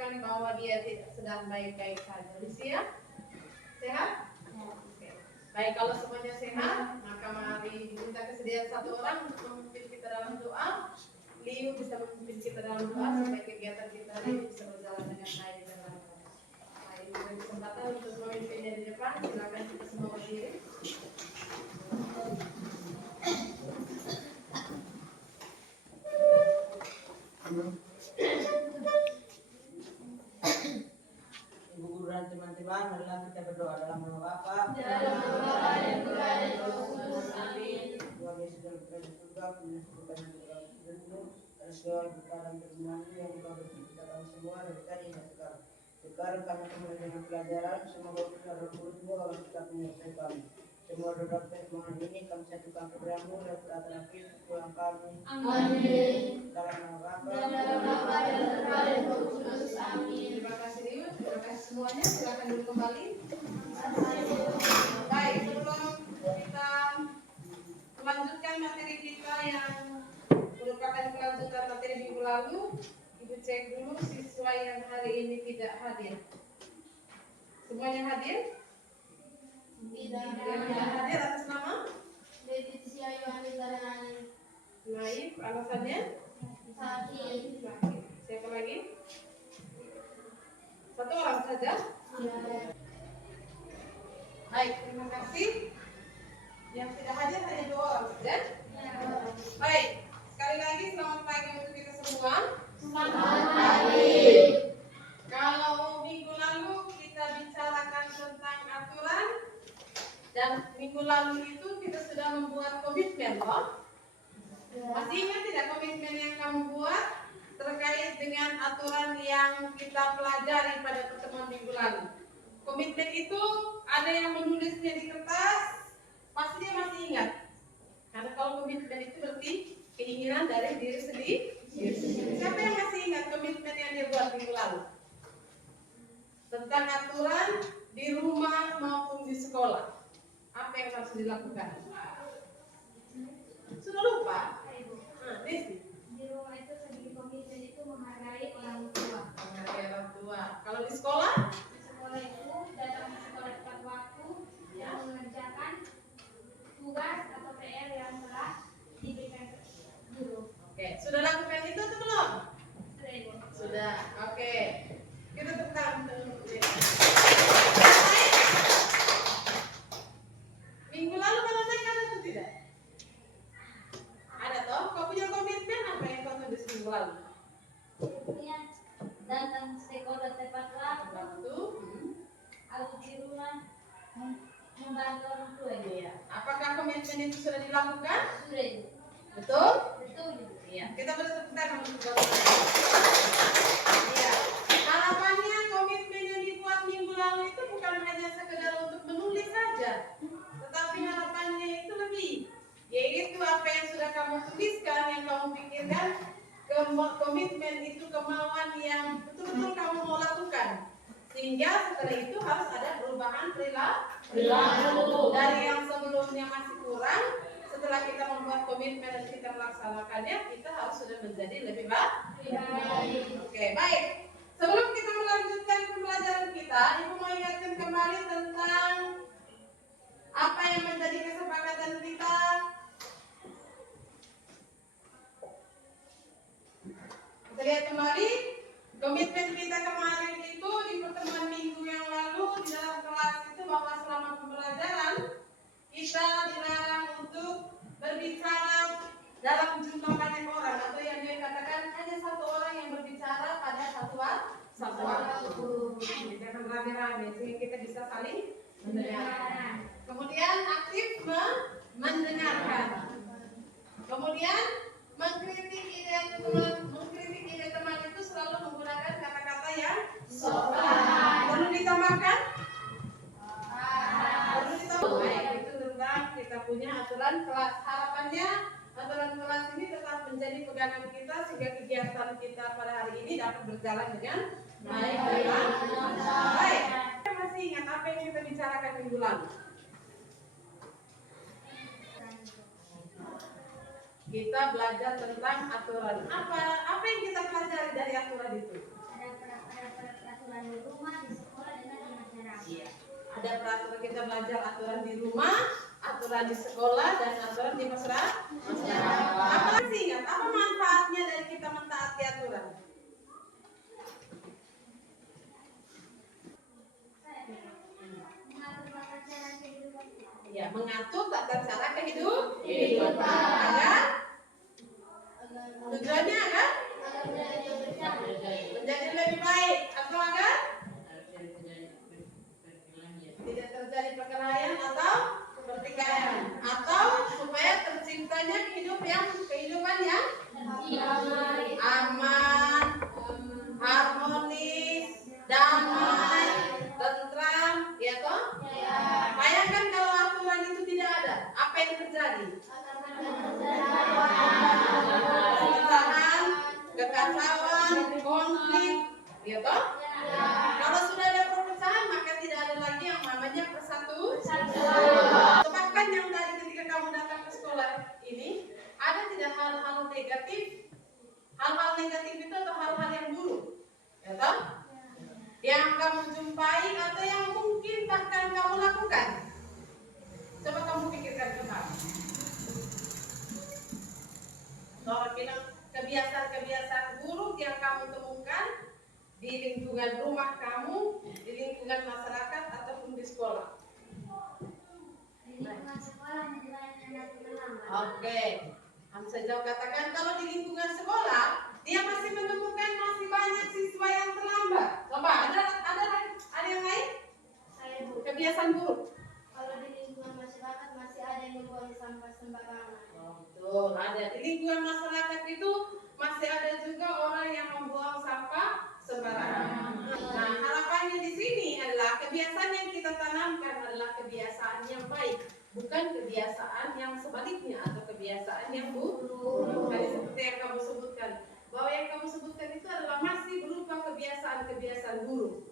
menunjukkan bahwa dia tidak sedang baik-baik saja. Lucia, sehat? Oke. Baik, kalau semuanya sehat, maka mari diminta kesediaan satu orang untuk memimpin kita dalam doa. Liu bisa memimpin kita dalam doa supaya kegiatan kita ini bisa berjalan dengan baik dan lancar. Mari diberi kesempatan untuk memimpinnya di depan. Silakan kita semua berdiri. Ibu guru dan teman-teman, marilah kita berdoa dalam nama Bapa. Dalam nama Bapa dan Putra dan Roh Kudus. Amin. Tuhan Yesus dalam kerajaan surga, punya kebukaan yang dalam hidupmu, ada segala berkah dan firman-Mu yang Engkau berkatakan semua dari tadi hingga sekarang. Sekarang kami kembali dengan pelajaran, semoga Tuhan Roh Kudus dalam kita menyertai kami. Semua doa permohonan ini kami satukan kepada-Mu dan perkataan Kristus Tuhan kami. Amin. Dalam nama Bapa Dan dalam Bapa dan Putra dan Roh Kudus. Amin. Terima kasih Liu, terima kasih semuanya. Silakan duduk kembali. Baik, sebelum kita melanjutkan materi kita yang merupakan kelanjutan materi minggu lalu, Ibu cek dulu siswa yang hari ini tidak hadir. Semuanya hadir? Tidak Yang tidak hadir atas nama? Leticia Yohanita Nani Naif, alasannya? Sakit. Sakit. Siapa lagi? Satu orang saja? Baik, terima kasih. Yang tidak hadir hanya 2 orang saja. Baik, sekali lagi selamat pagi untuk kita semua. Selamat pagi. Kalau minggu lalu kita bicarakan tentang aturan, dan minggu lalu itu kita sudah membuat komitmen, loh. Masih ingat tidak komitmen yang kamu buat terkait dengan aturan yang kita pelajari pada pertemuan minggu lalu? Komitmen itu ada yang menulisnya di kertas, pasti dia masih ingat. Karena kalau komitmen itu berarti keinginan dari diri sendiri. Siapa yang masih ingat komitmen yang dia buat minggu lalu? Tentang aturan di rumah maupun di sekolah. Apa yang harus dilakukan? Sudah lupa? Nah, Desi. Di rumah itu sedikit komitmen itu menghargai orang tua. Menghargai orang tua. Kalau di sekolah? Di sekolah itu datang ke sekolah tepat waktu dan mengerjakan tugas atau PR yang telah diberikan guru. Oke, sudah lakukan itu atau belum? Sudah Ibu. Sudah. Oke. Kita tepuk tangan untuk Desi. Minggu lalu kalau naik ada atau tidak? Ada toh? Kau punya komitmen apa yang kau tulis minggu lalu? Berikutnya datang sekolah tepat waktu. Waktu. Aku di rumah membantu orang tua. Iya. Apakah komitmen itu sudah dilakukan? Sudah Ibu. Betul? Betul Ibu. Iya. Kita bertepuk tangan untuk Bapak. Iya. Harapannya komitmen yang dibuat minggu lalu itu bukan hanya sekedar untuk menulis saja, tetapi harapannya itu lebih, yaitu apa yang sudah kamu tuliskan, yang kamu pikirkan, komitmen itu kemauan yang betul-betul kamu mau lakukan, sehingga setelah itu harus ada perubahan perilaku dari yang sebelumnya masih kurang. Setelah kita membuat komitmen dan kita melaksanakannya, kita harus sudah menjadi lebih baik. Oke, baik. Sebelum kita melanjutkan pembelajaran kita, Ibu mau ingatkan kembali tentang apa yang menjadi kesepakatan kita. Kita lihat kembali komitmen kita kemarin itu di pertemuan minggu yang lalu di dalam kelas itu, bahwa selama pembelajaran kita dilarang untuk berbicara dalam jumlah banyak orang, atau yang dia katakan hanya 1 orang yang berbicara pada satu waktu. Jangan rame-rame sehingga kita bisa saling mendengarkan. Kemudian aktif mendengarkan. Kemudian mengkritik ide teman itu selalu menggunakan kata-kata yang sopan. Perlu ditambahkan? Perlu ditambahkan. Baik, itu tentang kita punya aturan kelas. Harapannya aturan kelas ini tetap menjadi pegangan kita sehingga kegiatan kita pada hari ini dapat berjalan dengan baik. Baik. Kita masih ingat apa yang kita bicarakan minggu lalu? Kita belajar tentang aturan. Apa yang kita pelajari dari aturan itu? Ada ada peraturan di rumah, di sekolah, dan di masyarakat. Iya. Ada peraturan, kita belajar aturan di rumah, aturan di sekolah, dan aturan di masyarakat. Apa sih ingat? Apa manfaatnya dari kita mentaati aturan? Mengatur tata cara kehidupan kita. Ya, mengatur tata cara kehidupan. Agar tujuannya agar menjadi lebih baik atau agar tidak terjadi perkelahian atau pertikaian, atau supaya terciptanya kehidupan yang aman, harmonis, damai, tentram, ya toh? Bayangkan kalau aturan itu tidak ada, apa yang terjadi? Perpecahan, kekacauan, konflik, ya toh? Kalau sudah ada perpecahan, maka tidak ada lagi yang namanya persatuan. Bahkan yang tadi ketika kamu datang ke sekolah ini, ada tidak hal-hal negatif? Hal-hal negatif itu atau hal-hal yang buruk, ya toh? Yang kamu jumpai atau yang mungkin bahkan kamu lakukan. Coba kamu pikirkan kembali. Kalau bilang kebiasaan-kebiasaan buruk yang kamu temukan di lingkungan rumah kamu, di lingkungan masyarakat ataupun di sekolah. Di lingkungan sekolah menyebabkan anak terlambat. Oke, Hamzah jauh katakan kalau di lingkungan sekolah dia masih menemukan masih banyak siswa yang terlambat. Coba ada yang lain? Saya Bu, Kebiasaan buruk. kalau di lingkungan masyarakat masih ada yang membuang sampah sembarangan. Betul, ada di lingkungan masyarakat itu masih ada juga orang yang membuang sampah sembarangan. Nah, harapannya di sini adalah kebiasaan yang kita tanamkan adalah kebiasaan yang baik, bukan kebiasaan yang sebaliknya atau kebiasaan yang buruk. Tadi seperti yang kamu sebutkan, bahwa yang kamu sebutkan itu adalah masih berupa kebiasaan-kebiasaan buruk.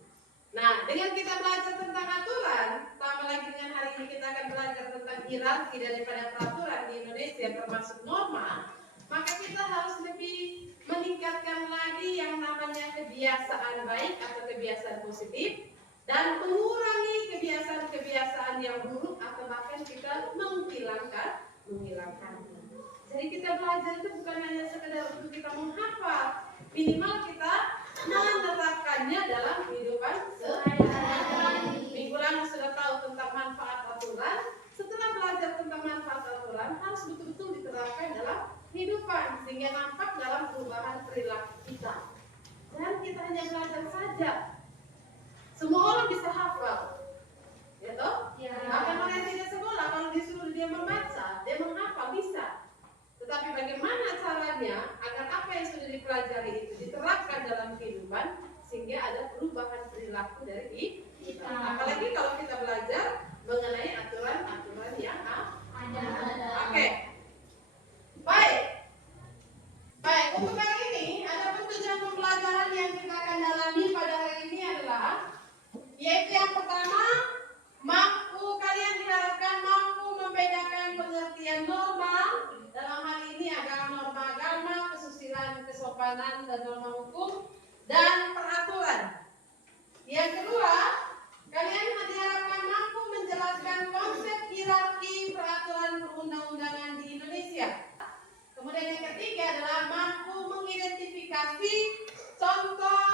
Nah, dengan kita belajar tentang aturan, tambah lagi dengan hari ini kita akan belajar tentang hierarki daripada peraturan di Indonesia termasuk norma, maka kita harus lebih meningkatkan lagi yang namanya kebiasaan baik atau kebiasaan positif dan mengurangi kebiasaan-kebiasaan yang buruk atau bahkan kita menghilangkan. Jadi kita belajar itu bukan hanya sekedar untuk kita menghafal, minimal kita menerapkannya dalam kehidupan sehari-hari. Minggu lalu sudah tahu tentang manfaat aturan. Setelah belajar tentang manfaat aturan, harus betul-betul diterapkan dalam kehidupan sehingga nampak dalam perubahan perilaku kita. Dan kita hanya belajar saja. Semua orang bisa hafal, ya toh? Ya. Bahkan orang yang tidak sekolah, kalau disuruh dia membaca, dia menghafal bisa. Tetapi bagaimana caranya agar apa yang sudah dipelajari itu diterapkan dalam kehidupan sehingga ada perubahan perilaku dari kita. Apalagi kalau kita belajar mengenai aturan-aturan yang ada. Oke. Baik, untuk hari ini ada tujuan pembelajaran yang kita akan dalami pada hari ini adalah yaitu yang pertama, kalian diharapkan mampu membedakan pengertian norma. Dalam hal ini adalah norma agama, kesusilaan, kesopanan, dan norma hukum, dan peraturan. Yang kedua, kalian diharapkan mampu menjelaskan konsep hierarki peraturan perundang-undangan di Indonesia. Kemudian yang ketiga adalah mampu mengidentifikasi contoh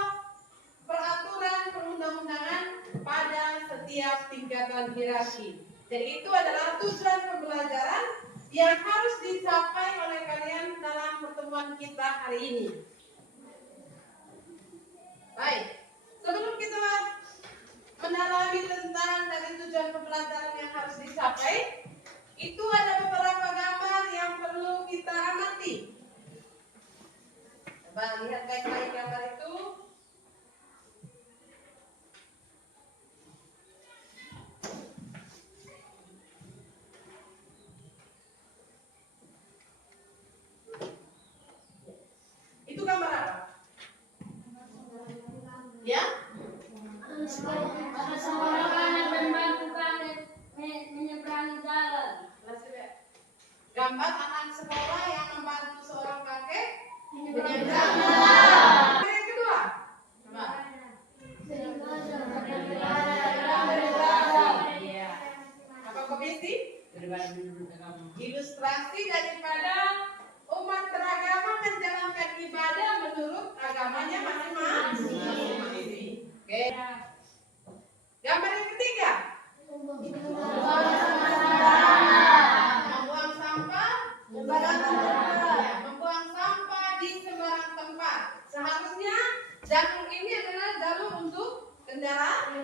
peraturan perundang-undangan pada setiap tingkatan hierarki. Jadi itu adalah tujuan pembelajaran yang harus dicapai oleh kalian dalam pertemuan kita hari ini. Baik, sebelum kita mendalami tentang dari tujuan pembelajaran yang harus dicapai, itu ada beberapa gambar yang perlu kita amati. Coba lihat baik-baik gambar itu. Itu gambar apa? Ya? Ada seorang anak membantu kalian menyeberangi jalan. Gambar anak sekolah yang membantu seorang kakek menyeberang Menyeberangi jalan. Yang kedua, coba. Ilustrasi daripada umat beragama menjalankan ibadah menurut agamanya masing-masing. Oke. Gambar yang ketiga. Membuang sampah. Membuang sampah di sembarang tempat. Seharusnya jalur ini adalah jalur untuk kendaraan,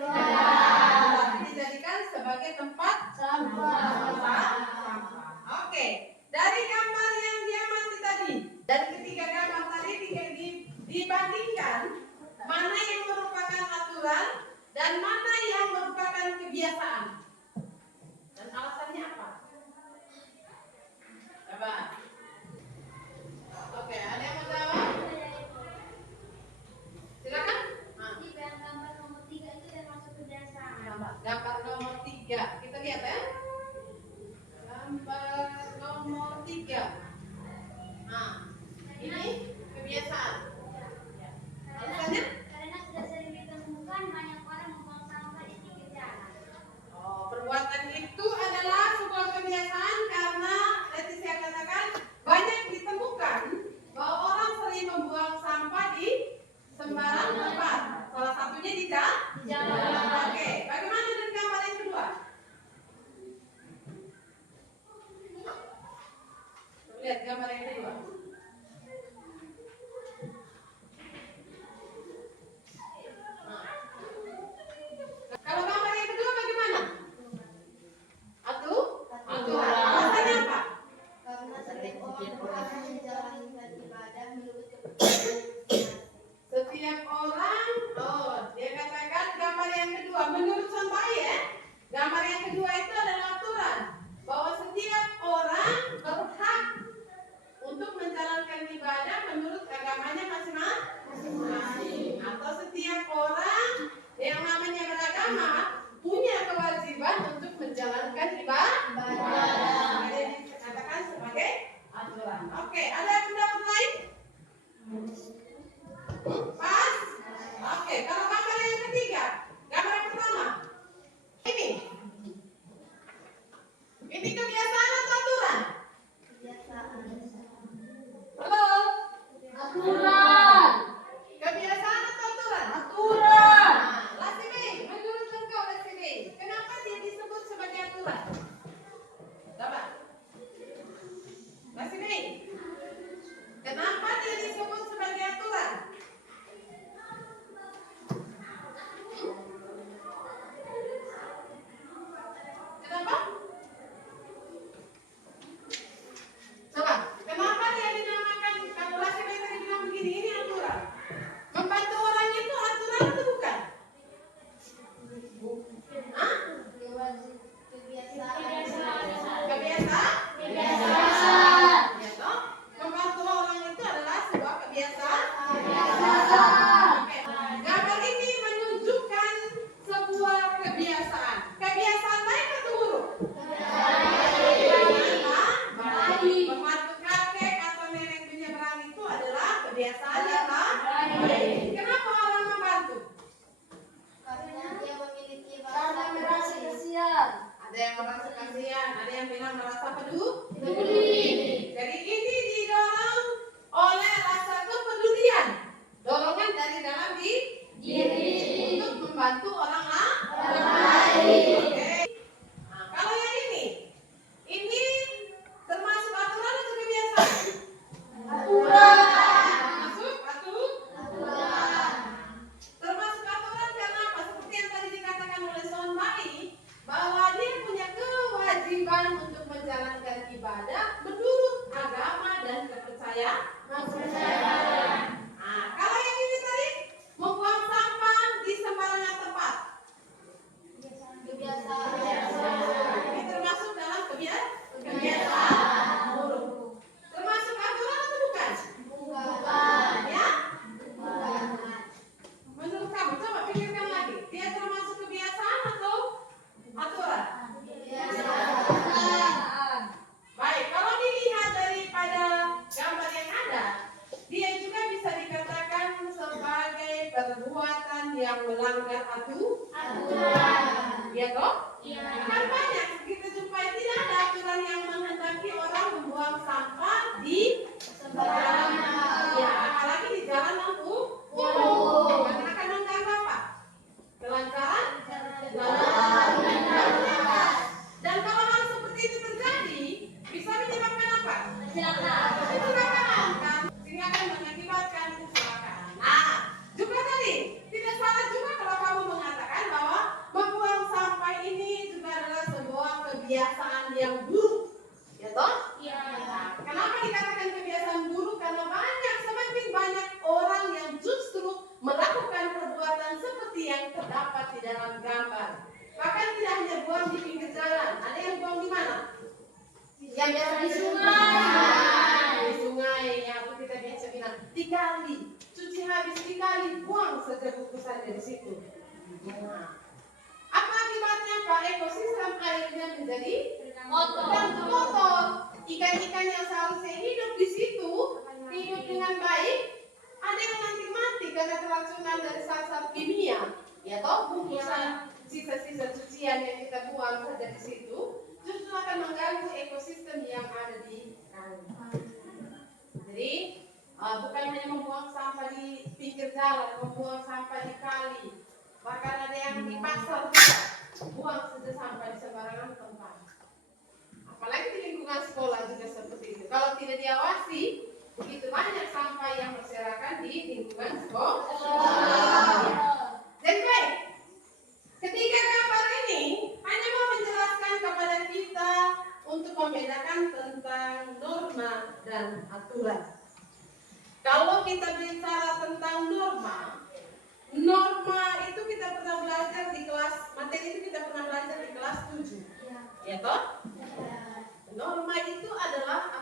tapi dijadikan sebagai tempat sampah. Oke, dari gambar yang diamati tadi, dari ketiga gambar tadi dibandingkan mana yang merupakan aturan dan mana yang merupakan kebiasaan. Dan alasannya apa? Coba. Oke, ada yang mau jawab? Silakan. Di gambar nomor 3 itu termasuk kebiasaan. Gambar nomor 3. Kita lihat ya. Gambar nomor 3. Nah, ini kebiasaan. Alasannya? Karena sudah sering ditemukan banyak orang membuang sampah di pinggir jalan. Perbuatan itu adalah sebuah kebiasaan karena Leticia katakan banyak ditemukan bahwa orang sering membuang sampah di sembarang tempat. Salah satunya di jalan. Oke, bagaimana dengan gambar yang kedua? Lihat gambar yang kedua. Kalau gambar yang kedua bagaimana? Aturan. Alasannya apa? Karena setiap orang akan menjalankan ibadah menurut Setiap orang, dia katakan gambar yang kedua, menurut Sontai ya, gambar yang kedua itu adalah aturan bahwa setiap orang berhak untuk menjalankan ibadah menurut agamanya masing-masing. Atau setiap orang yang namanya beragama punya kewajiban untuk menjalankan ibadah. Jadi dikatakan sebagai aturan. Oke, ada pendapat lain? Pas? Oke, kalau gambar yang ketiga, gambar yang pertama. Ini kebiasaan atau aturan? Halo? aturan. Kebiasaan atau aturan? Aturan. Lasimi, menurut engkau Lasimi, kenapa dia disebut sebagai aturan? Coba. Lasimi, kenapa dia disebut sebagai aturan? Kenapa? Coba, kenapa dia dinamakan, kalau Lasimi tadi bilang begini, ini aturan. Membantu orang itu aturan atau bukan? Hah? Kebiasaan? Ya toh? Membantu orang itu adalah sebuah kebiasaan. Oke. Gambar ini menunjukkan sebuah kebiasaan. Kebiasaan baik atau buruk? Baik. Membantu kakek atau nenek menyeberang itu adalah kebiasaan yang baik. Kenapa orang membantu? Karena dia memiliki Karena merasa rasa kasihan. Ada yang merasa kasihan, ada yang bilang merasa peduli. Jadi ini didorong oleh rasa kepedulian, dorongan dari dalam diri untuk membantu orang lain. Oke. Nah, kalau yang ini termasuk aturan atau kebiasaan? Termasuk termasuk aturan karena apa? Seperti yang tadi dikatakan oleh Sonmai, bahwa dia punya kewajiban untuk menjalankan ibadah menurut agama dan kepercayaan. Nah, kalau yang ini tadi membuang sampah di sembarangan tempat. Ya, apalagi di jalan umum. Karena akan mengganggu apa? Kelancaran lalu lintas. Dan kalau hal seperti itu terjadi, bisa menyebabkan apa? Kecelakaan kan? Sehingga akan mengakibatkan kecelakaan. Nah, juga tadi tidak salah juga kalau kamu mengatakan bahwa membuang sampah ini juga adalah sebuah kebiasaan yang buruk, ya toh? Kenapa dikatakan kebiasaan buruk? Karena semakin banyak orang yang justru melakukan perbuatan seperti yang terdapat di dalam gambar. Bahkan tidak hanya buang di pinggir jalan, ada yang buang di mana? Yang biasa di sungai. Di sungai, yang kita biasa bilang di kali. Cuci habis di kali, buang saja bungkusannya di situ. Nah, apa akibatnya Pak? Ekosistem airnya menjadi kotor. Ikan-ikan yang seharusnya hidup di situ hidup dengan baik, ada yang nanti mati karena keracunan dari zat-zat kimia. Ya toh, bungkusan sisa-sisa cucian yang kita buang saja di situ justru akan mengganggu ekosistem yang ada di kali. Jadi bukan hanya membuang sampah di pinggir jalan, membuang sampah di kali, bahkan ada yang di pasar juga buang saja sampah di sembarangan tempat. Apalagi di lingkungan sekolah juga seperti itu. Kalau tidak diawasi, begitu banyak sampah yang berserakan di lingkungan sekolah. Jadi baik, ketiga gambar ini hanya mau menjelaskan kepada kita untuk membedakan tentang norma dan aturan. Kalau kita bicara tentang norma itu kita pernah belajar di kelas, materi itu kita pernah belajar di kelas 7. Ya toh? Norma itu adalah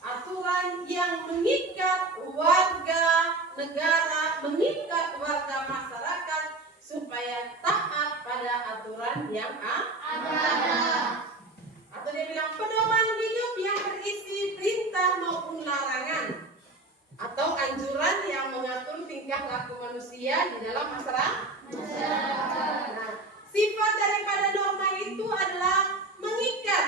aturan yang mengikat warga negara, mengikat warga masyarakat supaya taat pada aturan yang ada. Atau dia bilang pedoman hidup yang berisi perintah maupun larangan atau anjuran yang mengatur tingkah laku manusia di dalam masyarakat. Nah, sifat daripada norma itu adalah mengikat.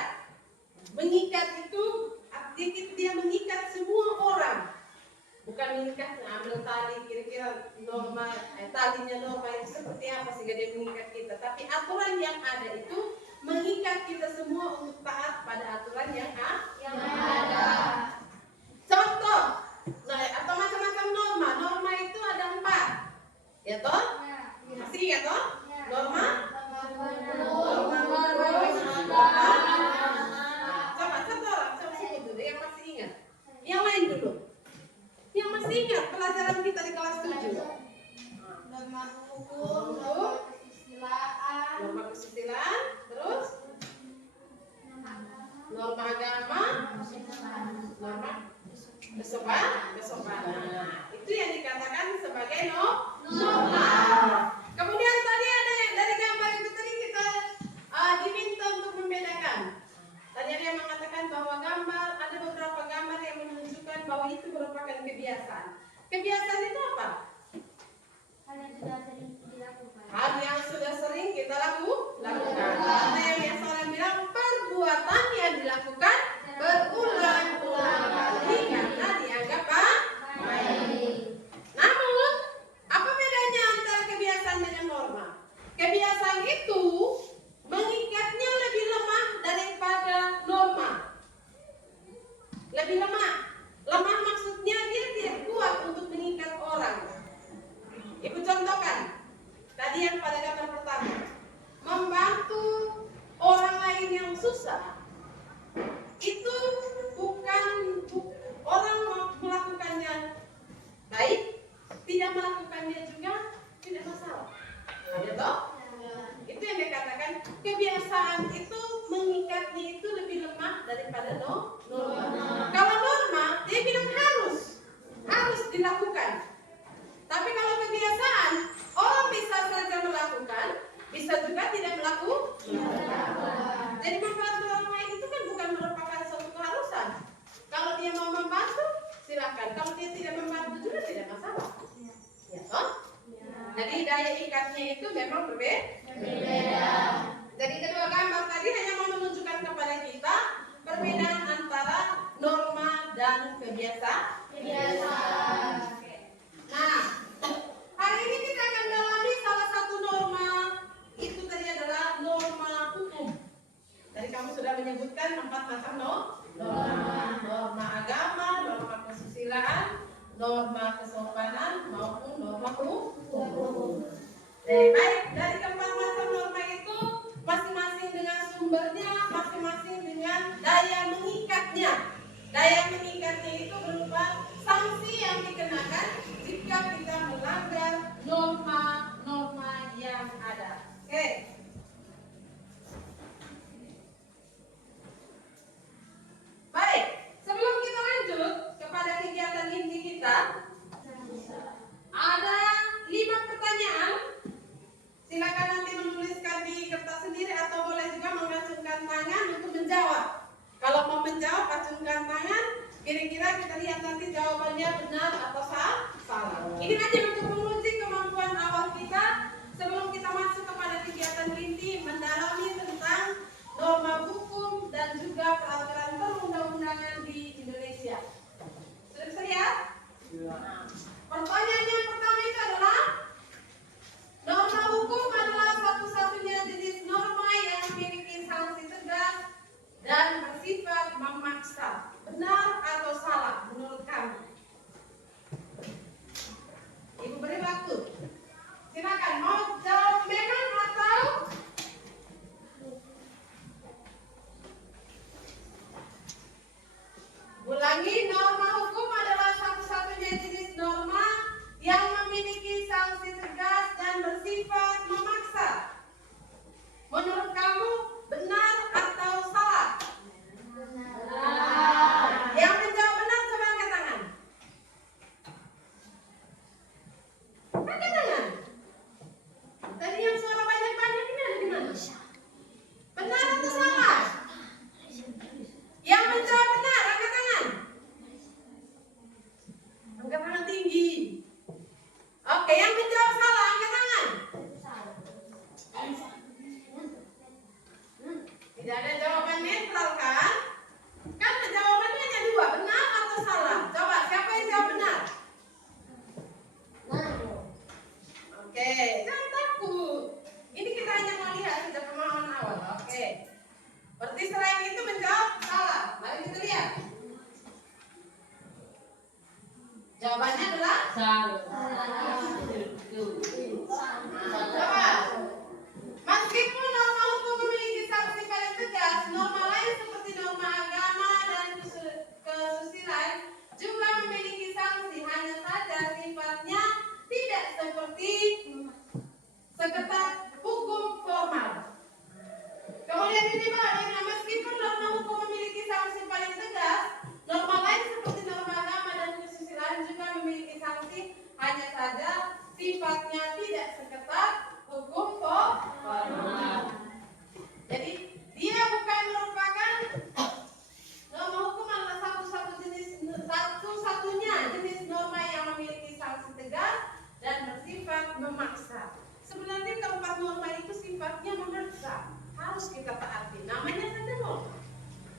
Mengikat itu artinya dia mengikat semua orang. Bukan mengikat ambil tali kira-kira norma talinya norma itu seperti apa sehingga dia mengikat kita. Tapi aturan yang ada itu mengikat kita semua untuk taat pada aturan yang ada. Contoh, atau macam-macam norma. Norma itu ada 4. Ya toh? Masih ingat toh? Norma? Coba satu orang, coba sebut dulu yang masih ingat. Yang lain dulu. Yang masih ingat pelajaran kita di kelas 7. Norma hukum, norma kesusilaan, Norma kesusilaan, terus norma agama, norma kesopanan. Nah, itu yang dikatakan sebagai norma. Kemudian tadi ada dari gambar itu tadi kita diminta untuk membedakan. Tadi ada yang mengatakan bahwa ada beberapa gambar yang menunjukkan bahwa itu merupakan kebiasaan. Kebiasaan itu apa? Hal yang sudah sering kita lakukan. Ada yang seorang bilang perbuatan yang dilakukan berulang-ulang kali karena dianggap baik. Namun, apa bedanya antara kebiasaan dengan norma? Kebiasaan itu mengikatnya lebih lemah daripada norma. Lebih lemah. Lemah maksudnya dia tidak kuat untuk mengikat orang. Ibu contohkan. Tadi yang pada gambar pertama. Membantu orang lain yang susah. Itu bukan orang melakukannya baik, tidak melakukannya juga tidak masalah. Ada toh? Itu yang dikatakan kebiasaan itu mengikatnya itu lebih lemah daripada norma. Kalau norma dia bilang harus dilakukan. Tapi kalau kebiasaan orang bisa saja melakukan, bisa juga tidak melakukan. Jadi membantu orang lain itu kan bukan merupakan suatu keharusan. Kalau dia mau membantu, silakan. Kalau dia tidak membantu juga tidak masalah. Ya toh? Jadi daya ikatnya itu memang berbeda. Jadi kedua gambar tadi hanya mau menunjukkan kepada kita perbedaan antara norma macam norma agama, norma kesusilaan, norma kesopanan maupun norma hukum. Baik, dari keempat macam norma itu masing-masing dengan sumbernya, masing-masing dengan daya mengikatnya. Daya mengikatnya itu berupa sanksi yang dikenakan jika kita melanggar norma-norma yang ada. Oke. Baik, sebelum kita lanjut kepada kegiatan inti kita, ada 5 pertanyaan. Silakan nanti menuliskan di kertas sendiri atau boleh juga mengacungkan tangan untuk menjawab. Kalau mau menjawab, acungkan tangan. Kira-kira kita lihat nanti jawabannya benar atau salah. Ini aja untuk menguji kemampuan awal kita sebelum kita masuk kepada kegiatan inti, mendalami tentang norma hukum dan juga peraturan perundang-undangan di Indonesia. Sudah bisa lihat? Pertanyaan yang pertama itu adalah, norma hukum adalah satu-satunya jenis norma yang memiliki sanksi tegas dan bersifat memaksa. Benar atau salah menurut kamu? Ibu beri waktu. Silakan, mau jawab memang atau? Ulangi, norma hukum adalah satu-satunya jenis norma yang memiliki sanksi tegas dan bersifat memaksa. Menurut kamu benar atau salah? Benar. Yang menjawab benar coba angkat tangan. Angkat tangan. Tadi yang suara banyak-banyak ini ada di mana? Benar atau salah? Yang menjawab benar angkat tangan. Angkat tangan tinggi. Oke, yang menjawab salah angkat tangan. Tidak ada jawaban netral kan? Kan jawabannya hanya 2, benar atau salah. Coba siapa yang jawab benar? Oke, jangan takut. Ini kita hanya mau lihat saja pemahaman awal. Oke. Berarti selain itu menjawab salah. Mari kita lihat. Jawabannya adalah Salah. coba. Meskipun norma hukum memiliki sanksi paling tegas, norma lain seperti norma agama dan kesusilaan juga memiliki sanksi. Hanya saja sifatnya tidak seperti seketat hukum formal. Kemudian ini bawahnya, meskipun norma hukum memiliki sanksi paling tegas, norma lain seperti norma agama dan kesusilaan juga memiliki sanksi. Hanya saja sifatnya tidak seketat hukum formal. Jadi dia bukan merupakan norma hukum adalah satu-satunya jenis norma yang memiliki sanksi tegas dan bersifat memaksa. Sebenarnya keempat norma itu sifatnya memaksa, harus kita taati. Namanya saja norma,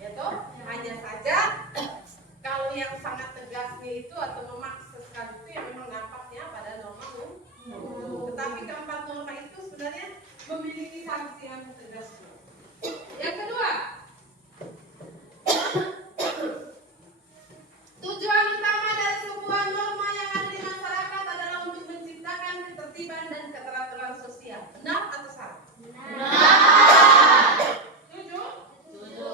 ya toh. Hanya saja kalau yang sangat tegasnya itu atau memaksa sekali itu yang memang nampaknya pada norma hukum. Tetapi keempat norma itu sebenarnya memiliki sanksi yang tegas. Yang kedua, tujuan utama dari sebuah norma yang ada di masyarakat adalah untuk menciptakan ketertiban dan keteraturan sosial. Benar atau salah? Benar. Setuju? Setuju.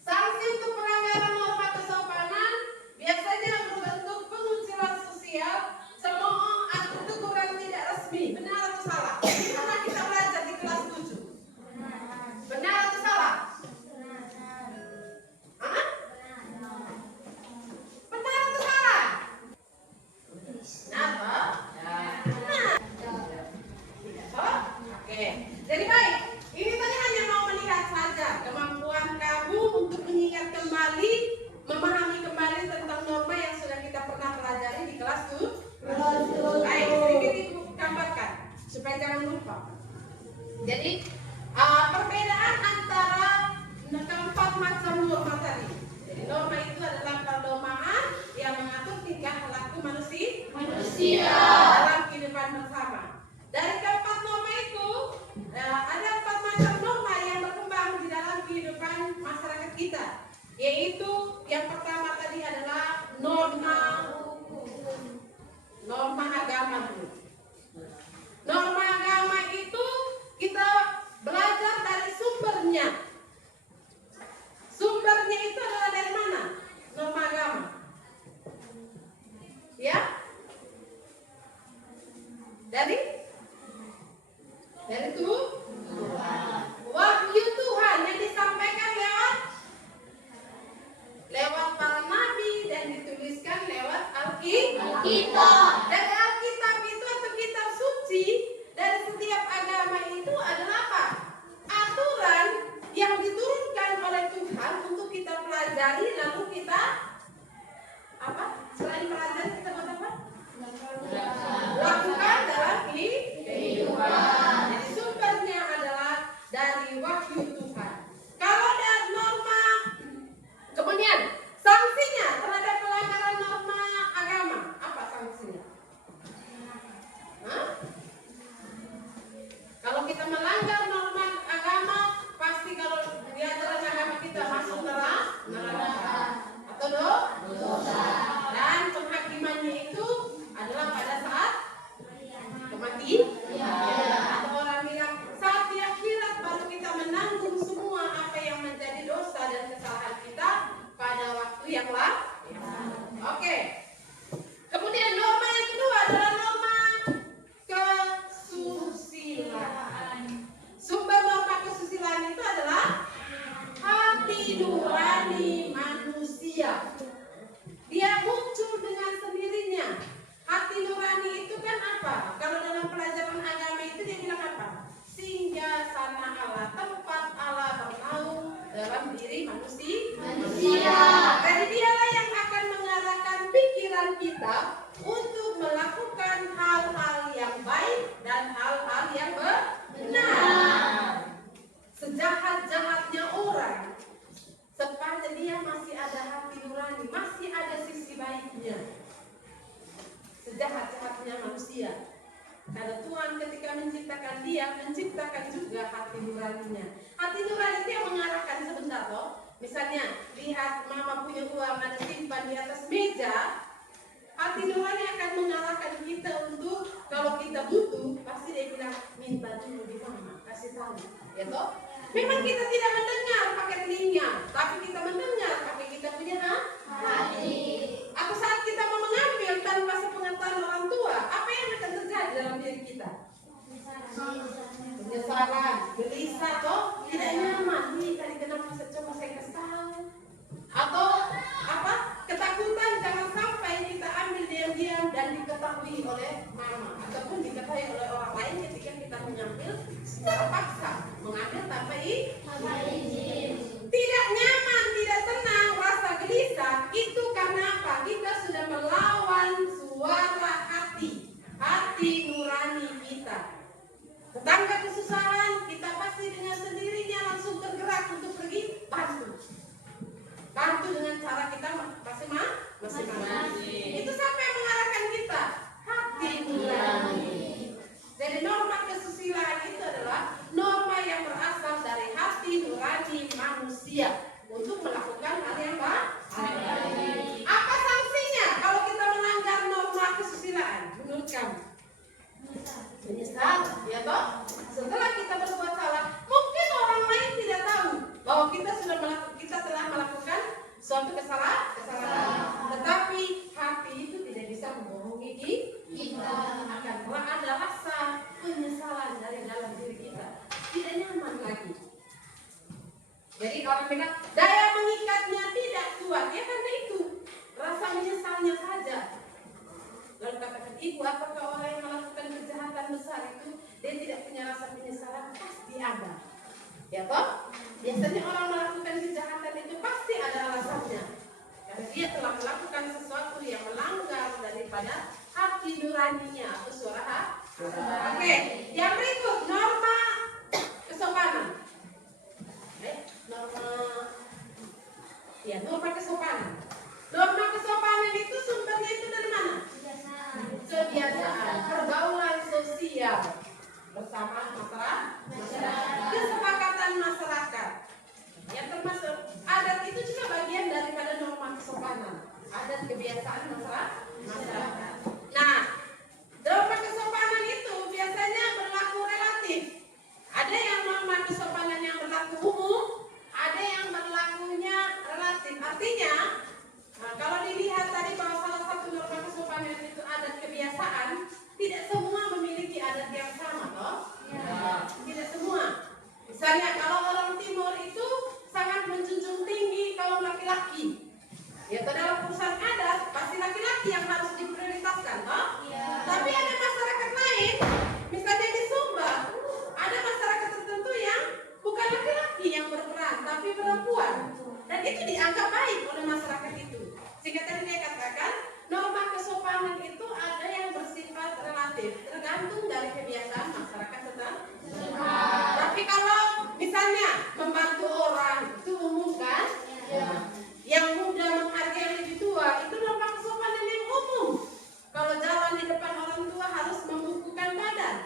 Sanksi untuk pelanggaran norma kesopanan biasanya berbentuk pengucilan sosial, cemooh atau teguran tidak resmi. Benar atau salah? Ini pernah kita belajar di kelas 7. Benar atau salah? Hah? Benar atau salah? Benar toh? Ya. Benar. Oh, oke. Jadi baik, ini tadi hanya mau melihat saja kemampuan kamu untuk mengingat kembali, memahami kembali tentang norma yang sudah kita pernah pelajari di kelas 7. Baik, sedikit ibu gambarkan supaya jangan lupa. Jadi perbedaan antara keempat macam norma tadi. Jadi norma itu adalah pedoman yang mengatur tingkah laku manusia dalam kehidupan bersama. Dari keempat norma itu ada 4 macam norma yang berkembang di dalam kehidupan masyarakat kita. manusia. Jadi dialah yang akan mengarahkan pikiran kita untuk melakukan hal-hal yang baik dan hal-hal yang benar. Sejahat-jahatnya orang, sepanjang dia masih ada hati nurani, masih ada sisi baiknya. Sejahat-jahatnya manusia, karena Tuhan ketika menciptakan dia, menciptakan juga hati nuraninya. Hati nurani itu yang mengarahkan sebentar loh. Misalnya, lihat mama punya uang ada simpan di atas meja, hati nurani akan mengarahkan kita untuk kalau kita butuh, pasti dia bilang minta dulu di mama, kasih tahu, ya toh? Memang kita tidak mendengar pakai telinga, tapi kita mendengar pakai kita punya hati. Atau saat kita mau mengambil tanpa sepengetahuan orang tua, apa yang akan terjadi dalam diri kita? Penyesalan, gelisah, toh tidak nyaman. Nih tadi kenapa coba saya kasih tahu? Atau apa? Ketakutan jangan sampai kita ambil diam-diam dan diketahui oleh mama ataupun diketahui oleh orang lain ketika kita mengambil secara paksa, mengambil tanpa izin. Tidak nyaman, tidak tenang, rasa gelisah itu karena apa? Kita sudah melawan suara hati nurani kita. Tetangga kesusahan, kita pasti dengan sendirinya langsung tergerak untuk pergi bantu dengan cara kita masing-masing. Itu siapa yang mengarahkan kita? Hati nurani. Jadi norma kesusilaan itu adalah norma yang berasal dari hati nurani manusia untuk melakukan hal yang baik. Apa sanksinya kalau kita melanggar norma kesusilaan menurut kamu? Menyesal, ya toh? Setelah kita berbuat salah, mungkin orang lain tidak tahu bahwa kita telah melakukan suatu kesalahan. Tetapi hati itu tidak bisa membohongi kita. Karena ada rasa penyesalan dari dalam diri kita, tidak nyaman lagi. Jadi orang bilang daya mengikatnya tidak kuat, ya karena itu rasa menyesalnya saja. Lalu katakan ibu, apakah orang yang melakukan kejahatan besar itu dia tidak punya rasa penyesalan? Pasti ada, ya toh? Biasanya orang melakukan kejahatan itu pasti ada alasannya, karena dia telah melakukan sesuatu yang melanggar daripada hati nuraninya atau suara hati. Oke, yang berikut norma kesopanan. Norma kesopanan. Norma kesopanan itu sumbernya itu dari mana? Kebiasaan, pergaulan sosial bersama masyarakat, kesepakatan masyarakat. Yang termasuk adat itu juga bagian daripada norma kesopanan. Adat kebiasaan masyarakat. Nah, norma kesopanan itu biasanya berlaku relatif. Ada yang norma kesopanan yang berlaku umum, ada yang berlakunya relatif. Artinya, kalau dilihat tadi bahwa salah satu norma kesopanan itu adat kebiasaan, tidak semua memiliki adat yang sama, toh? Ya. Tidak semua. Misalnya kalau orang timur itu sangat menjunjung tinggi kaum laki-laki. Ya, dalam urusan adat pasti laki-laki yang harus diprioritaskan, toh? Ya. Tapi ada masyarakat lain, misalnya di Sumba, ada masyarakat tertentu yang bukan laki-laki yang berperan, tapi perempuan. Dan itu dianggap baik oleh masyarakat itu. Sehingga tadi saya katakan, norma kesopanan itu ada yang bersifat relatif, tergantung dari kebiasaan masyarakat setempat. Tapi kalau misalnya membantu orang, itu umum kan? Ya. Yang muda menghargai yang lebih tua, itu norma kesopanan yang umum. Kalau jalan di depan orang tua harus membukukan badan,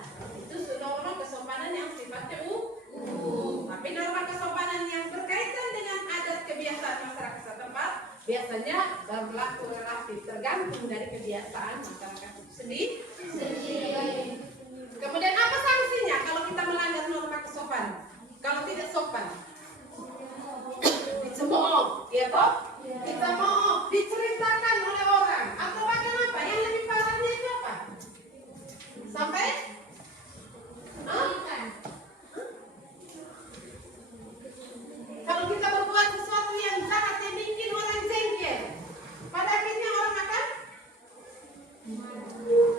itu norma kesopanan yang sifatnya umum. Tapi norma kesopanan yang berkaitan dengan adat kebiasaan masyarakat setempat biasanya berlaku relatif, tergantung dari kebiasaan masyarakat itu sendiri. Kemudian apa sanksinya kalau kita melanggar norma kesopanan? Kalau tidak sopan, dicemooh, ya toh? Dicemooh, diceritakan oleh orang, atau bahkan apa? Yang lebih parahnya itu apa? Sampai? Kalau kita berbuat sesuatu yang jahat yang bikin orang jengkel, pada akhirnya orang akan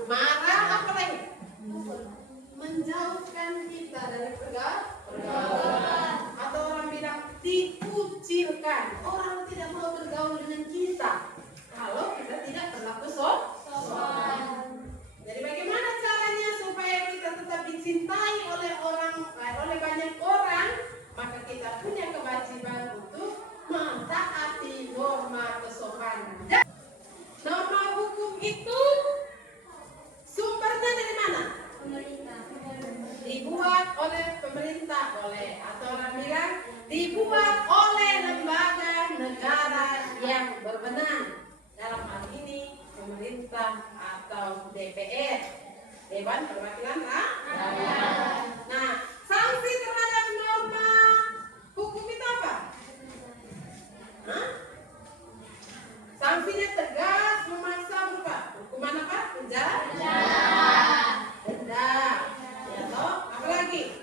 marah, apa lagi? Menjauhkan kita dari pergaulan. Atau orang bilang dikucilkan. oleh, atau orang bilang dibuat oleh lembaga negara yang berwenang, dalam hal ini pemerintah atau DPR, Dewan Perwakilan Rakyat. Nah, sanksi terhadap norma hukum itu apa? Hah? Sanksinya tegas, memaksa, berupa hukuman apa? Penjara? Denda. Ya toh? Apalagi?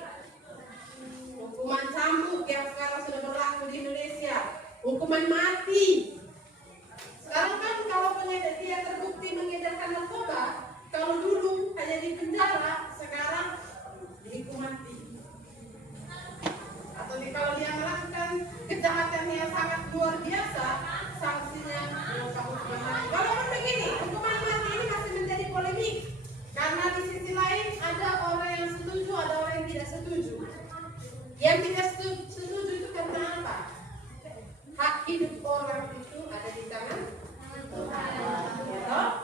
Hukuman cambuk yang sekarang sudah berlaku di Indonesia. Hukuman mati. Sekarang kan kalau dia terbukti mengedarkan narkoba, kalau dulu hanya di penjara, sekarang dihukum mati. Atau kalau dia melakukan kejahatan yang sangat luar biasa, sanksinya hukuman mati. Walaupun begini, hukuman mati ini masih menjadi polemik, karena di sisi lain ada orang yang setuju, ada orang yang tidak setuju. Yang tidak setuju itu karena apa? Hak hidup orang itu ada di tangan Tuhan. Ya,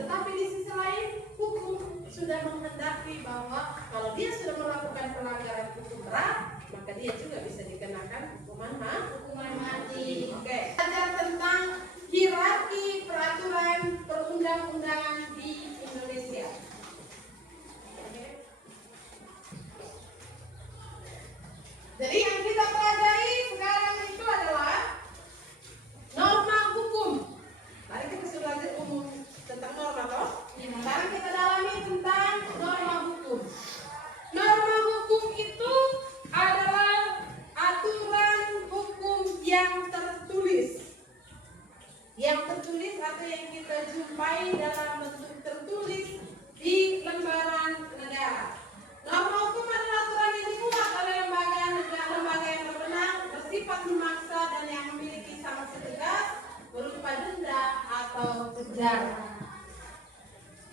tetapi di sisi lain, hukum sudah menghendaki bahwa kalau dia sudah melakukan pelanggaran hukum berat, maka dia juga bisa dikenakan hukuman mati. Oke. Belajar tentang hierarki peraturan perundang-undangan di Indonesia. Jadi yang kita pelajari sekarang itu adalah norma hukum. Tadi kita sudah belajar umum tentang norma toh? Sekarang kita dalami tentang norma hukum. Norma hukum itu adalah aturan hukum yang tertulis. Yang tertulis atau yang kita jumpai dalam bentuk tertulis di lembaran negara. Norma hukum adalah aturan yang dibuat oleh lembaga yang berwenang, bersifat memaksa dan yang memiliki sanksi tegas berupa denda atau penjara.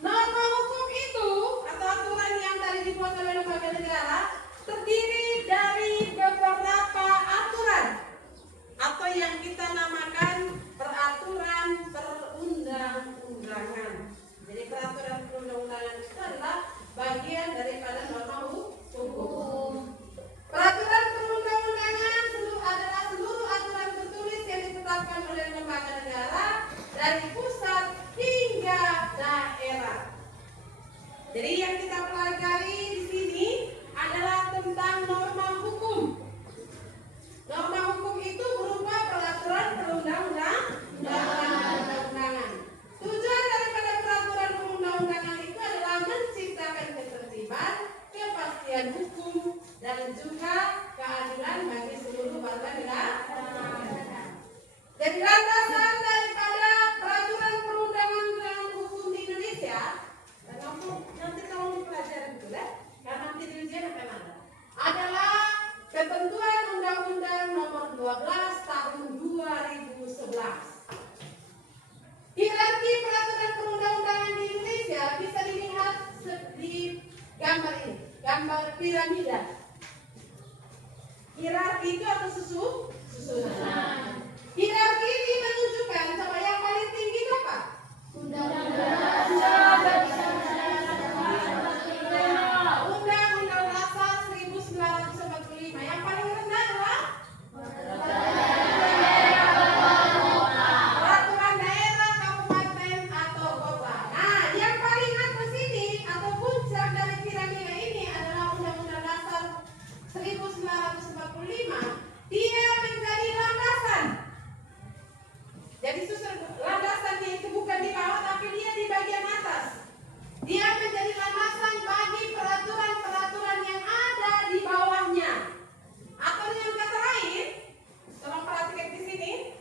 Norma hukum itu atau aturan yang tadi dibuat oleh lembaga negara terdiri dari beberapa aturan atau yang kita namakan peraturan perundang-undangan. Jadi peraturan perundang-undangan itu adalah bagian daripada norma hukum. Peraturan perundang-undangan adalah seluruh aturan tertulis yang ditetapkan oleh lembaga negara dari pusat hingga daerah. Jadi yang kita pelajari di sini adalah tentang norma hukum. Norma hukum itu berupa peraturan perundang-undangan. Tujuan daripada peraturan perundang-undangan itu adalah menciptakan ketertiban, kepastian hukum, dan juga keadilan bagi seluruh warga negara. Jadi landasan daripada peraturan perundang-undangan hukum di Indonesia, dan nanti kalau dipelajari itu ya, karena nanti di ujian akan ada, adalah ketentuan Undang-Undang Nomor 12 Tahun 2011. Hierarki peraturan perundang-undangan di Indonesia bisa dilihat di gambar ini, gambar piramida. Hierarki itu atau susunan. Hierarki ini menunjukkan bahwa yang paling tinggi itu apa? Undang-Undang Dasar 1945. Yang paling rendah adalah peraturan daerah, kabupaten atau kota. Nah, yang paling atas ini atau puncak dari piramida ini adalah Undang-Undang Dasar 1945. Dia menjadi landasan. Jadi landasannya itu bukan di bawah, tapi dia di bagian atas. Dia menjadi landasan bagi peraturan-peraturan yang ada di bawahnya. Atau dengan kata lain, tolong perhatikan di sini,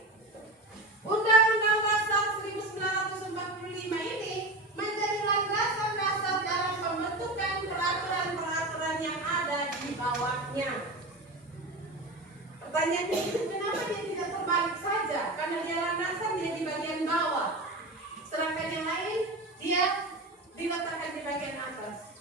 Undang-Undang Dasar 1945 ini menjadi landasan dasar dalam pembentukan peraturan-peraturan yang ada di bawahnya. Pertanyaannya itu kenapa dia tidak terbalik saja? Karena dia landasan, dia di bagian bawah. Sedangkan yang lain dia diletakkan di bagian atas.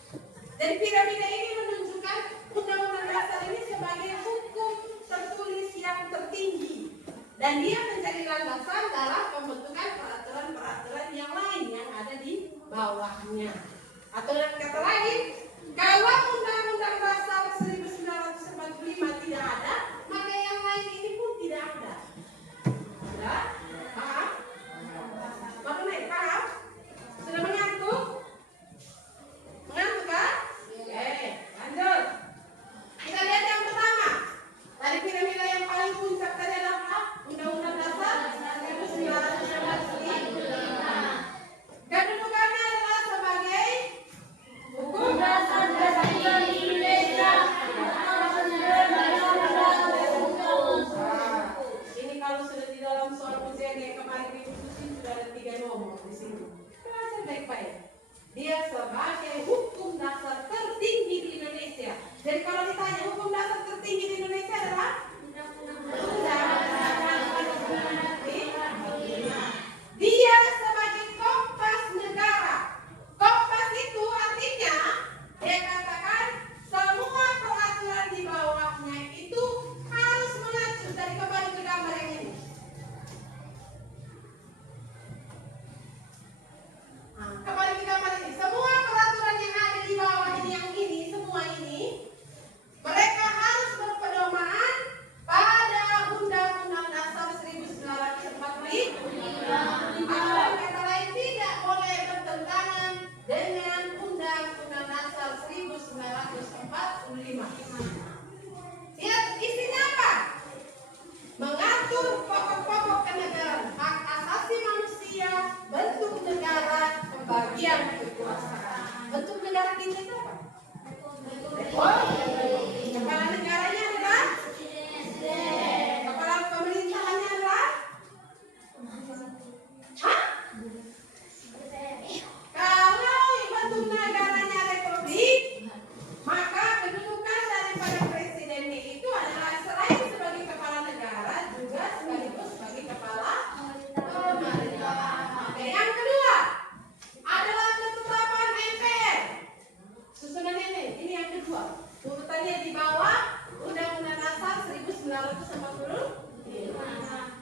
Jadi piramida ini menunjukkan Undang-Undang Dasar ini sebagai hukum tertulis yang tertinggi. Dan dia menjadi landasan dalam pembentukan peraturan-peraturan yang lain yang ada di bawahnya. Atau dengan kata lain, kalau Undang-Undang Dasar 1945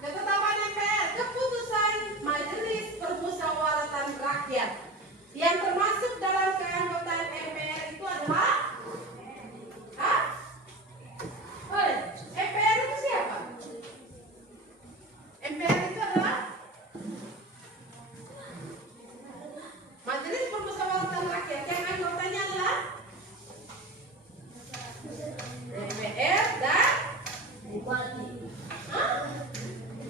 Ketetapan MPR, keputusan Majelis Permusyawaratan Rakyat yang termasuk dalam keanggotaan MPR itu adalah MPR itu siapa? MPR itu adalah Majelis Permusyawaratan Rakyat yang anggotanya adalah DPR dan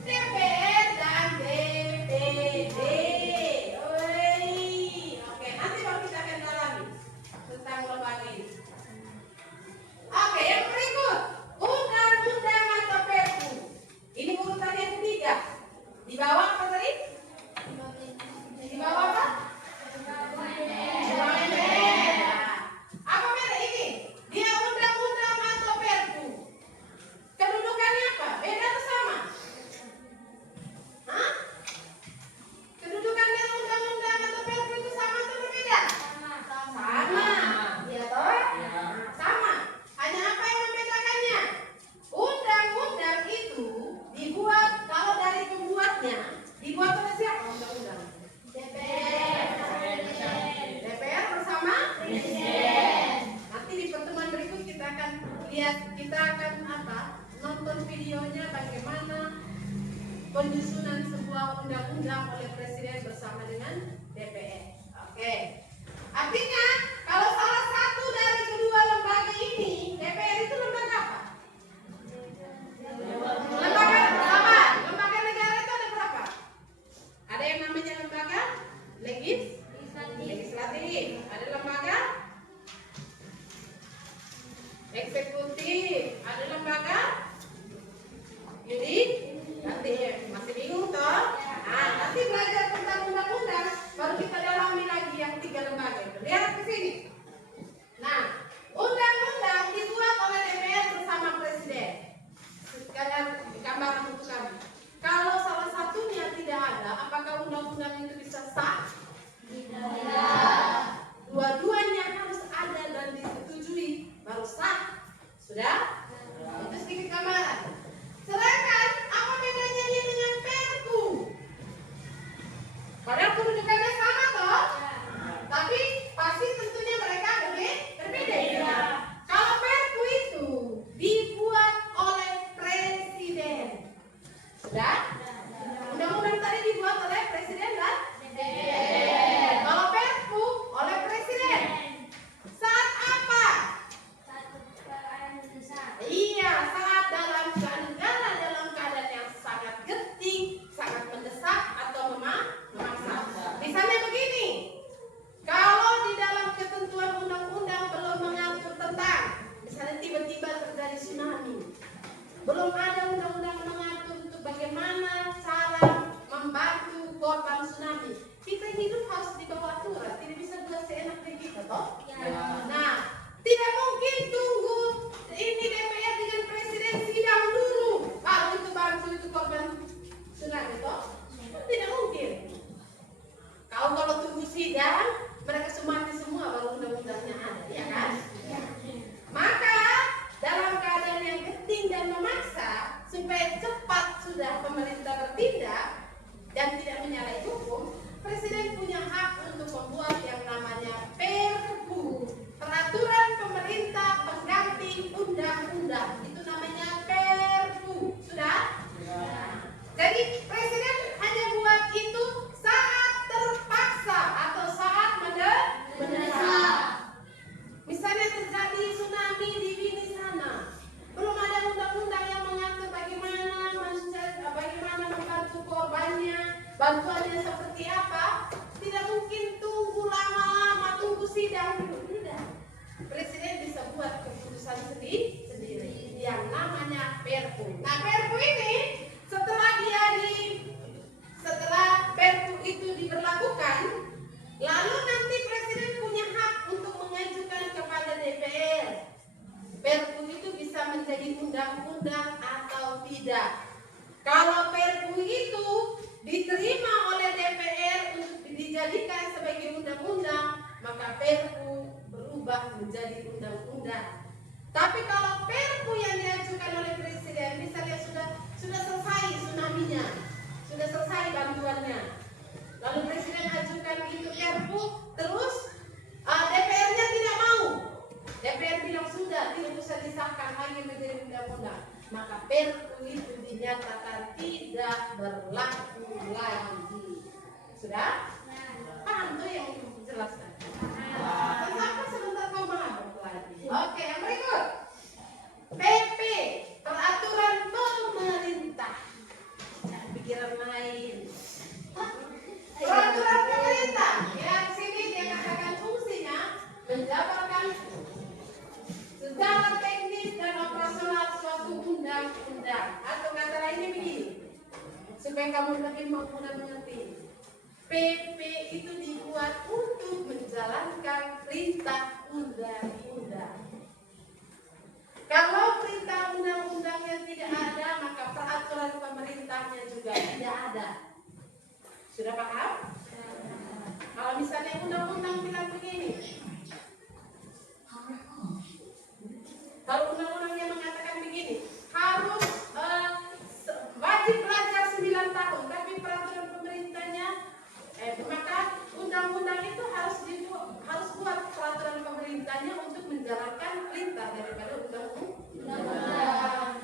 DPR dan DPD. Oke, nanti baru kita akan dalami tentang lembaga ini. Oke, yang berikut, undang-undang atau Perpu. Ini urutan yang ketiga. Di bawah apa tadi? Di bawah apa? Di bawah MPR. Apa beda ini? Dia undang-undang atau Perpu. Kedudukannya apa? Beda atau sama? Hah? Kedudukan dari undang-undang atau Perpu itu sama atau berbeda? Sama. Iya toh? Sama. Hanya apa yang membedakannya? Undang-undang itu dibuat, kalau dari pembuatnya, dibuat oleh siapa undang-undang? DPR bersama Presiden. Nanti di pertemuan berikut kita akan lihat, kita akan nonton videonya bagaimana penyusunan sebuah undang-undang oleh Presiden bersama dengan DPR. Oke. Artinya kalau salah satu dari kedua lembaga ini, DPR itu lembaga apa? Lembaga apa? Lembaga negara itu ada berapa? Ada yang namanya lembaga legislatif, ada lembaga eksekutif, ada lembaga yudikatif. Masih bingung toh? Nah, nanti belajar tentang undang-undang baru kita dalami lagi yang 3 lembaga itu. Lihat ke sini. Nah, undang-undang dibuat oleh DPR bersama Presiden. Sekalian gambaran untuk kami. Kalau salah satunya tidak ada, apakah undang-undang itu bisa sah? Tidak. Dua-duanya harus ada dan disetujui baru sah. Sudah? Itu sedikit gambaran. Sedangkan apa bedanya ini dengan Perpu? Padahal kedudukannya sama toh? Tapi pasti tentunya mereka berbeda ya. Kalau Perpu itu dibuat oleh Presiden. Sudah? Undang-undang tadi dibuat oleh Presiden dan DPR. Kalau Perpu oleh Presiden. Saat apa? Iya, saat dalam negara dalam keadaan yang sangat genting, sangat mendesak atau memaksa. Misalnya begini, kalau di dalam ketentuan undang-undang belum mengatur tentang, misalnya tiba-tiba terjadi tsunami, belum ada undang-undang mengatur untuk bagaimana cara membantu korban tsunami. Kita hidup harus di bawah aturan, tidak bisa buat seenaknya kita toh. Nah, tidak mungkin tunggu ini DPR dengan Presiden sidang dulu baru itu bantu itu korban tsunami toh. Tidak mungkin. Kalau tunggu sidang, mereka semua baru undang-undangnya ada, ya kan? Maka dalam keadaan yang genting dan memaksa supaya cepat sudah pemerintah bertindak dan tidak menyalahi hukum, Presiden punya hak untuk membuat yang namanya Perpu, peraturan pemerintah pengganti undang-undang. Itu namanya Perpu. Sudah? Jadi Presiden hanya buat itu saat terpaksa atau saat mendesak. Misalnya terjadi tsunami di Bini sana, belum ada undang-undang yang mengatur bagaimana membantu korbannya, bantuannya seperti apa. Tidak mungkin tunggu lama-lama, tunggu sidang dulu. Tidak. Presiden bisa buat keputusan sendiri yang namanya Perpu. Nah, Perpu ini setelah Perpu itu diberlakukan, lalu nanti Presiden punya hak untuk mengajukan kepada DPR. Perpu itu bisa menjadi undang-undang atau tidak. Kalau Perpu itu diterima oleh DPR untuk dijadikan sebagai undang-undang, maka Perpu berubah menjadi undang-undang. Tapi kalau Perpu yang diajukan oleh Presiden bisa maka Perpu itu dinyatakan tidak berlaku lagi. Sudah? Paham tuh yang dijelaskan? Sampai sebentar kau paham lagi. Oke, yang berikut. PP, peraturan pemerintah. Pikiran lain. Peraturan pemerintah. Ya, di sini dia katakan fungsinya menjabarkan secara teknis dan operasional suatu undang-undang. Atau kata lainnya begini, supaya kamu lebih mudah mengerti. PP itu dibuat untuk menjalankan perintah undang-undang. Kalau perintah undang-undangnya tidak ada, maka peraturan pemerintahnya juga tidak ada. Sudah paham? Kalau misalnya undang-undang bilang begini, kalau undang-undangnya mengatakan begini, harus wajib belajar 9 tahun, tapi peraturan pemerintahnya, maka undang-undang itu harus buat peraturan pemerintahnya untuk menjalankan perintah daripada undang-undang.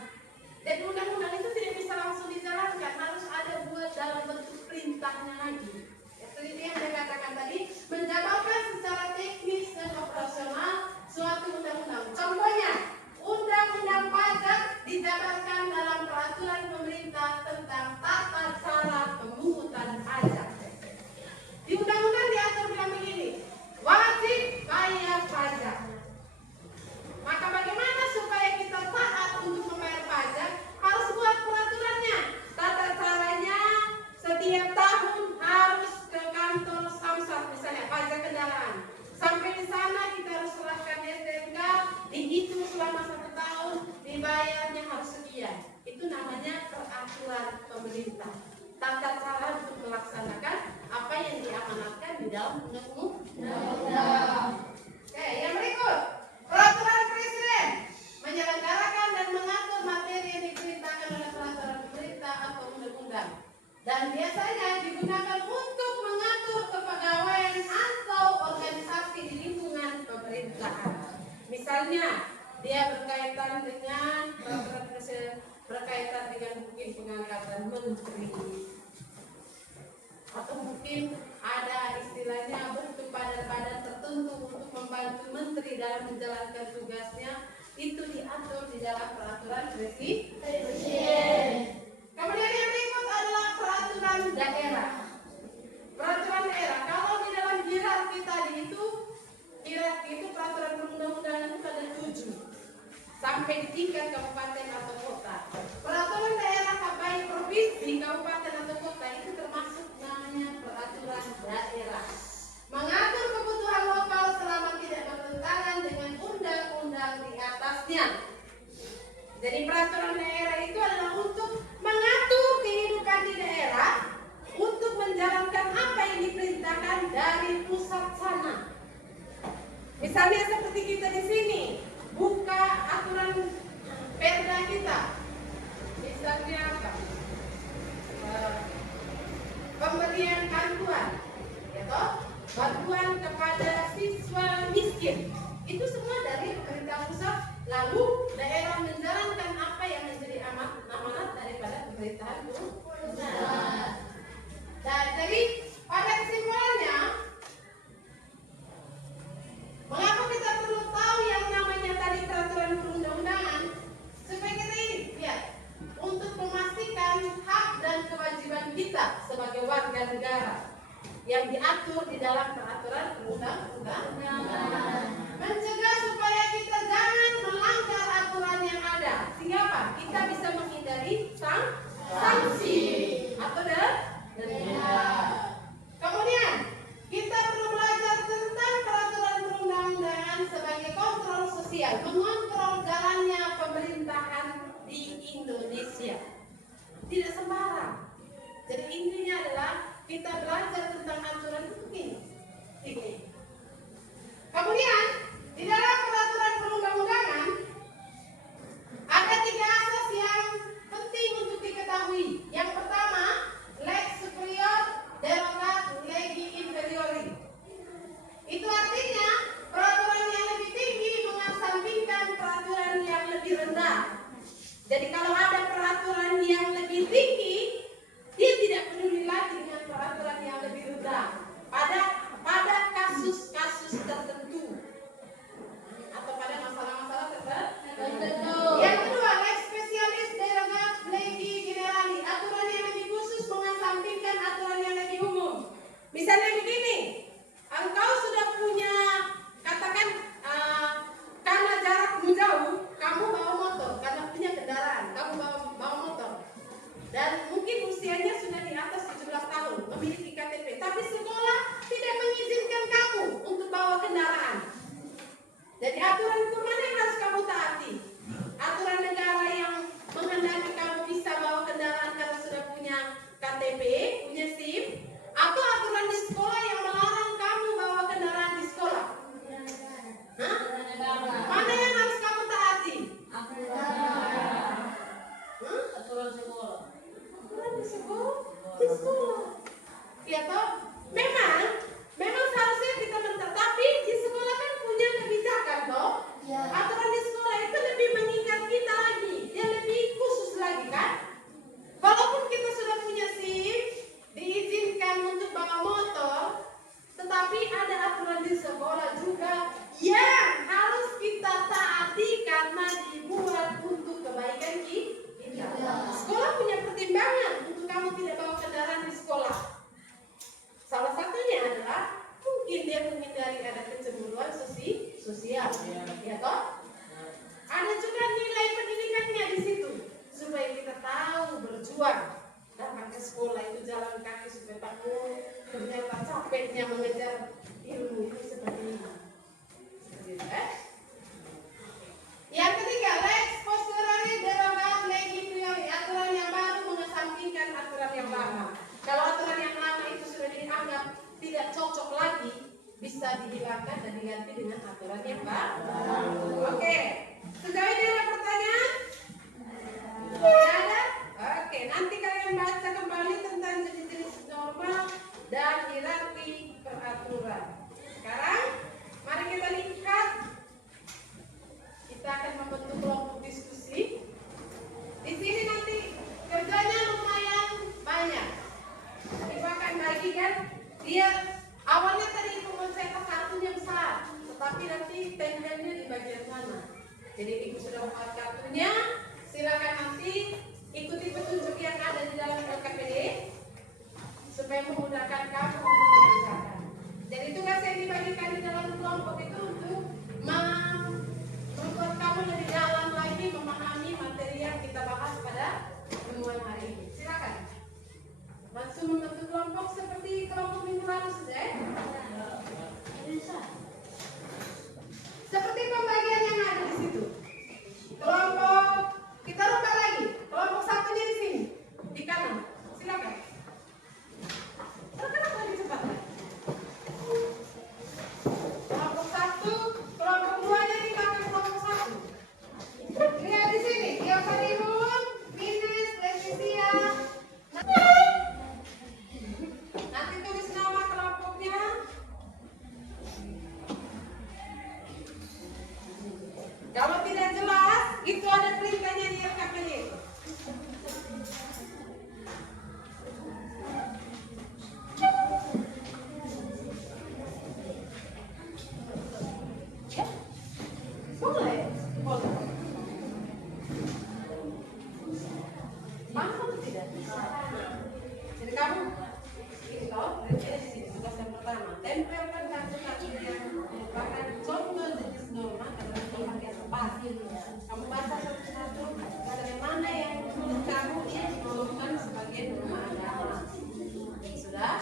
Dan undang-undang itu tidak bisa langsung dijalankan, harus ada buat dalam bentuk perintahnya lagi. Itu yang saya katakan tadi, menjabarkan secara teknis dan operasional suatu undang-undang. Contohnya, undang-undang pajak dijabarkan dalam peraturan pemerintah tentang tata cara pemungutan pajak. Di undang-undang diatur bilang begini, wajib bayar pajak. Maka bagaimana supaya kita taat untuk membayar pajak? Harus buat peraturannya. Tata caranya setiap tahun harus ke kantor Samsat, misalnya pajak kendaraan. Sampai di sana kita harus serahkan STNK, dihitung selama 1 tahun, dibayarnya harus sekian. Itu namanya peraturan pemerintah. Tata cara untuk melaksanakan apa yang diamanatkan di dalam undang-undang. Oke, yang berikut. Peraturan Presiden menyelenggarakan dan mengatur materi yang diperintahkan oleh peraturan pemerintah atau undang-undang. Dan biasanya digunakan untuk mengatur kepegawaian atau organisasi di lingkungan pemerintahan. Misalnya, dia berkaitan dengan peraturan Presiden, berkaitan dengan mungkin pengangkatan menteri, atau mungkin ada istilahnya bentuk badan-badan tertentu untuk membantu menteri dalam menjalankan tugasnya, itu diatur di dalam peraturan Presiden. Kemudian yang berikut adalah peraturan daerah. Peraturan daerah, kalau di dalam hierarki tadi itu peraturan perundang-undangan itu ada 7 sampai di tingkat kabupaten atau kota. Peraturan daerah baik provinsi, kabupaten atau kota itu termasuk namanya peraturan daerah. Mengatur kebutuhan lokal selama tidak bertentangan dengan undang-undang di atasnya. Jadi peraturan daerah itu adalah untuk mengatur kehidupan di daerah untuk menjalankan apa yang diperintahkan dari pusat sana. Misalnya seperti kita di sini, buka aturan perda kita. Misalnya apa? Pemberian bantuan, ya toh? Bantuan kepada siswa miskin. Itu semua dari pemerintah pusat, lalu daerah menjalankan apa yang menjadi amanat daripada pemerintahan pusat. Dan jadi pada kesimpulannya, mengapa kita perlu tahu yang namanya tadi peraturan perundang-undangan? Supaya kita ini lihat, untuk memastikan hak dan kewajiban kita sebagai warga negara yang diatur di dalam peraturan perundang-undangan. Mencegah supaya kita jangan melanggar aturan yang ada, sehingga apa? Kita bisa menghindari sanksi atau denda. Kemudian kita perlu belajar tentang peraturan perundang-undangan sebagai kontrol sosial, mengontrol jalannya pemerintahan di Indonesia. Tidak sembarang. Jadi intinya adalah kita belajar tentang aturan itu begini. Kemudian di dalam peraturan perundang-undangan ada 3 asas yang penting untuk diketahui. Yang pertama, lex superior derogat legi inferiori. Itu artinya peraturan yang lebih tinggi mengesampingkan peraturan yang lebih rendah. Jadi kalau peraturan yang lebih tinggi, dia tidak peduli lagi dengan peraturan yang lebih rendah pada kasus-kasus tertentu atau pada masalah-masalah tertentu. Yang kedua, lex specialis derogat legi generali, aturan yang lebih khusus mengesampingkan aturan yang lebih umum. Misalnya begini, engkau sudah punya, katakan karena jarakmu jauh, kamu bawa motor, karena punya kendaraan, kamu bawa motor. Dan mungkin usianya sudah di atas 17 tahun, memiliki KTP, tapi sekolah tidak mengizinkan kamu untuk bawa kendaraan. Jadi aturan hukum mana yang harus kamu taati? Aturan negara yang menghendaki kamu bisa bawa kendaraan karena sudah punya KTP, punya SIM, atau aturan di sekolah yang melarang kamu bawa kendaraan di sekolah? Hah? Mana yang harus kamu taati? Aturan sekolah. Aturan di sekolah? Di sekolah. Ya toh? Memang seharusnya kita tapi di sekolah kan punya kebijakan toh? Aturan di sekolah itu lebih mengikat kita lagi, dia lebih khusus lagi kan? Walaupun kita sudah punya SIM, diizinkan untuk bawa motor, tetapi ada aturan di sekolah juga yang harus kita taati karena dibuat untuk kebaikan kita. Sekolah punya pertimbangan untuk kamu tidak bawa kendaraan di sekolah. Salah satunya adalah mungkin dia menghindari ada kecemburuan sosial, ya toh? Ada juga nilai pendidikannya di situ supaya kita tahu berjuang. Datang ke sekolah itu jalan kaki supaya tahu ternyata capeknya mengejar ilmu itu seperti ini. Seperti itu, Yang ketiga, lex posteriori derogat legi priori, aturan yang baru mengesampingkan aturan yang lama. Kalau aturan yang lama itu sudah dianggap tidak cocok lagi, bisa dihilangkan dan diganti dengan aturan yang baru. Oke, sejauh ini ada pertanyaan? Tidak ada? Oke, nanti kalian baca kembali tentang jenis-jenis normal dan hierarki peraturan. Sekarang, mari kita lihat. Kita akan membentuk kelompok diskusi. Di sini nanti kerjanya lumayan banyak. Ibu akan bagikan dia awalnya tadi pengucapan kartunya besar, tetapi nanti tempelnya di bagian mana. Jadi ibu sudah membuat kartunya, silakan nanti ikuti petunjuk yang ada di dalam LKPD supaya memudahkan kamu untuk mengerjakan. Jadi tugas yang dibagikan di dalam kelompok itu untuk membuat kamu lebih dalam lagi memahami materi yang kita bahas pada pertemuan hari ini. Silakan. Langsung membentuk kelompok seperti kelompok minggu lalu saja. Bisa. Seperti pembagian yang ada di situ. Kelompok kita rubah lagi. Kelompok satunya di sini, di kanan. Silakan. Kenapa lebih cepat? Kelompok satu, kelompok dua nya di belakang kelompok satu. Lihat di sini, Diosanium, Minus, Leticia. Nanti tulis nama kelompoknya. Kalau tidak jelas, itu ada perintahnya di LKPD. Boleh. Paham atau tidak? Jadi kamu ini toh, kerja di sini tugas yang pertama. Tempelkan kartu-kartu yang merupakan contoh jenis norma adalah pemakai tepat. Kamu baca satu-satu bagaimana yang menurut kamu dia digolongkan sebagai norma agama. Sudah?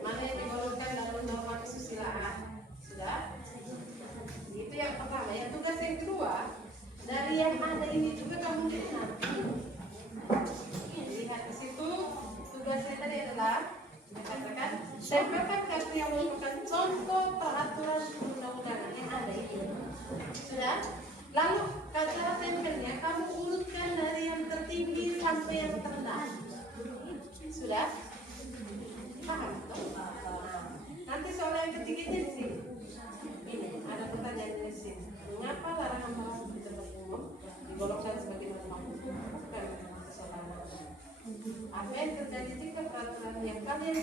Mana yang digolongkan dalam norma kesusilaan? Sudah? Itu yang pertama. Yang tugas yang kedua, dari yang ada ini juga kamu lihat. Lihat di situ tugasnya tadi adalah dikatakan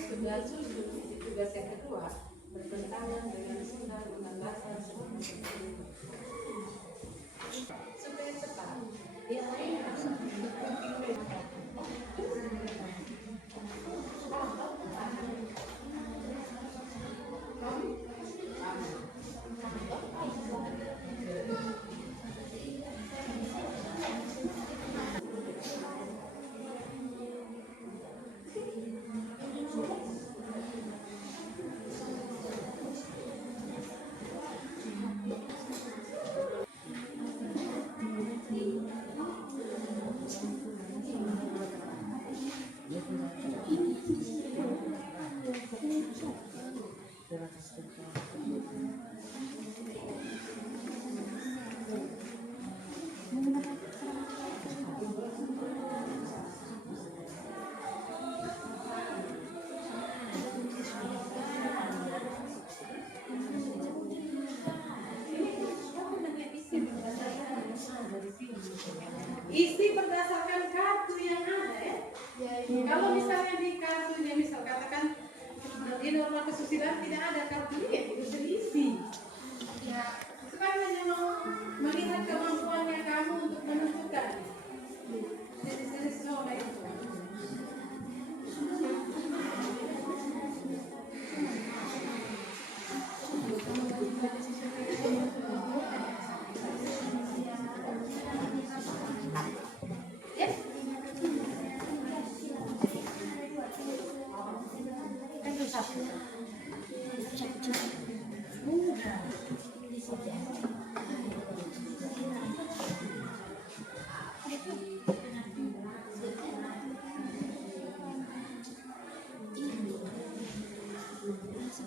tugas yang kedua bertentangan dengan undang-undang dasar 1945. Supaya cepat. Isi berdasarkan kartu yang ada ya. Kalau misalnya di kartunya misal katakan di norma kesusilaan tidak ada kartunya ya itu terisi. Ya, itu kan hanya mau melihat kemampuannya kamu untuk menentukan. Jadi semua itu.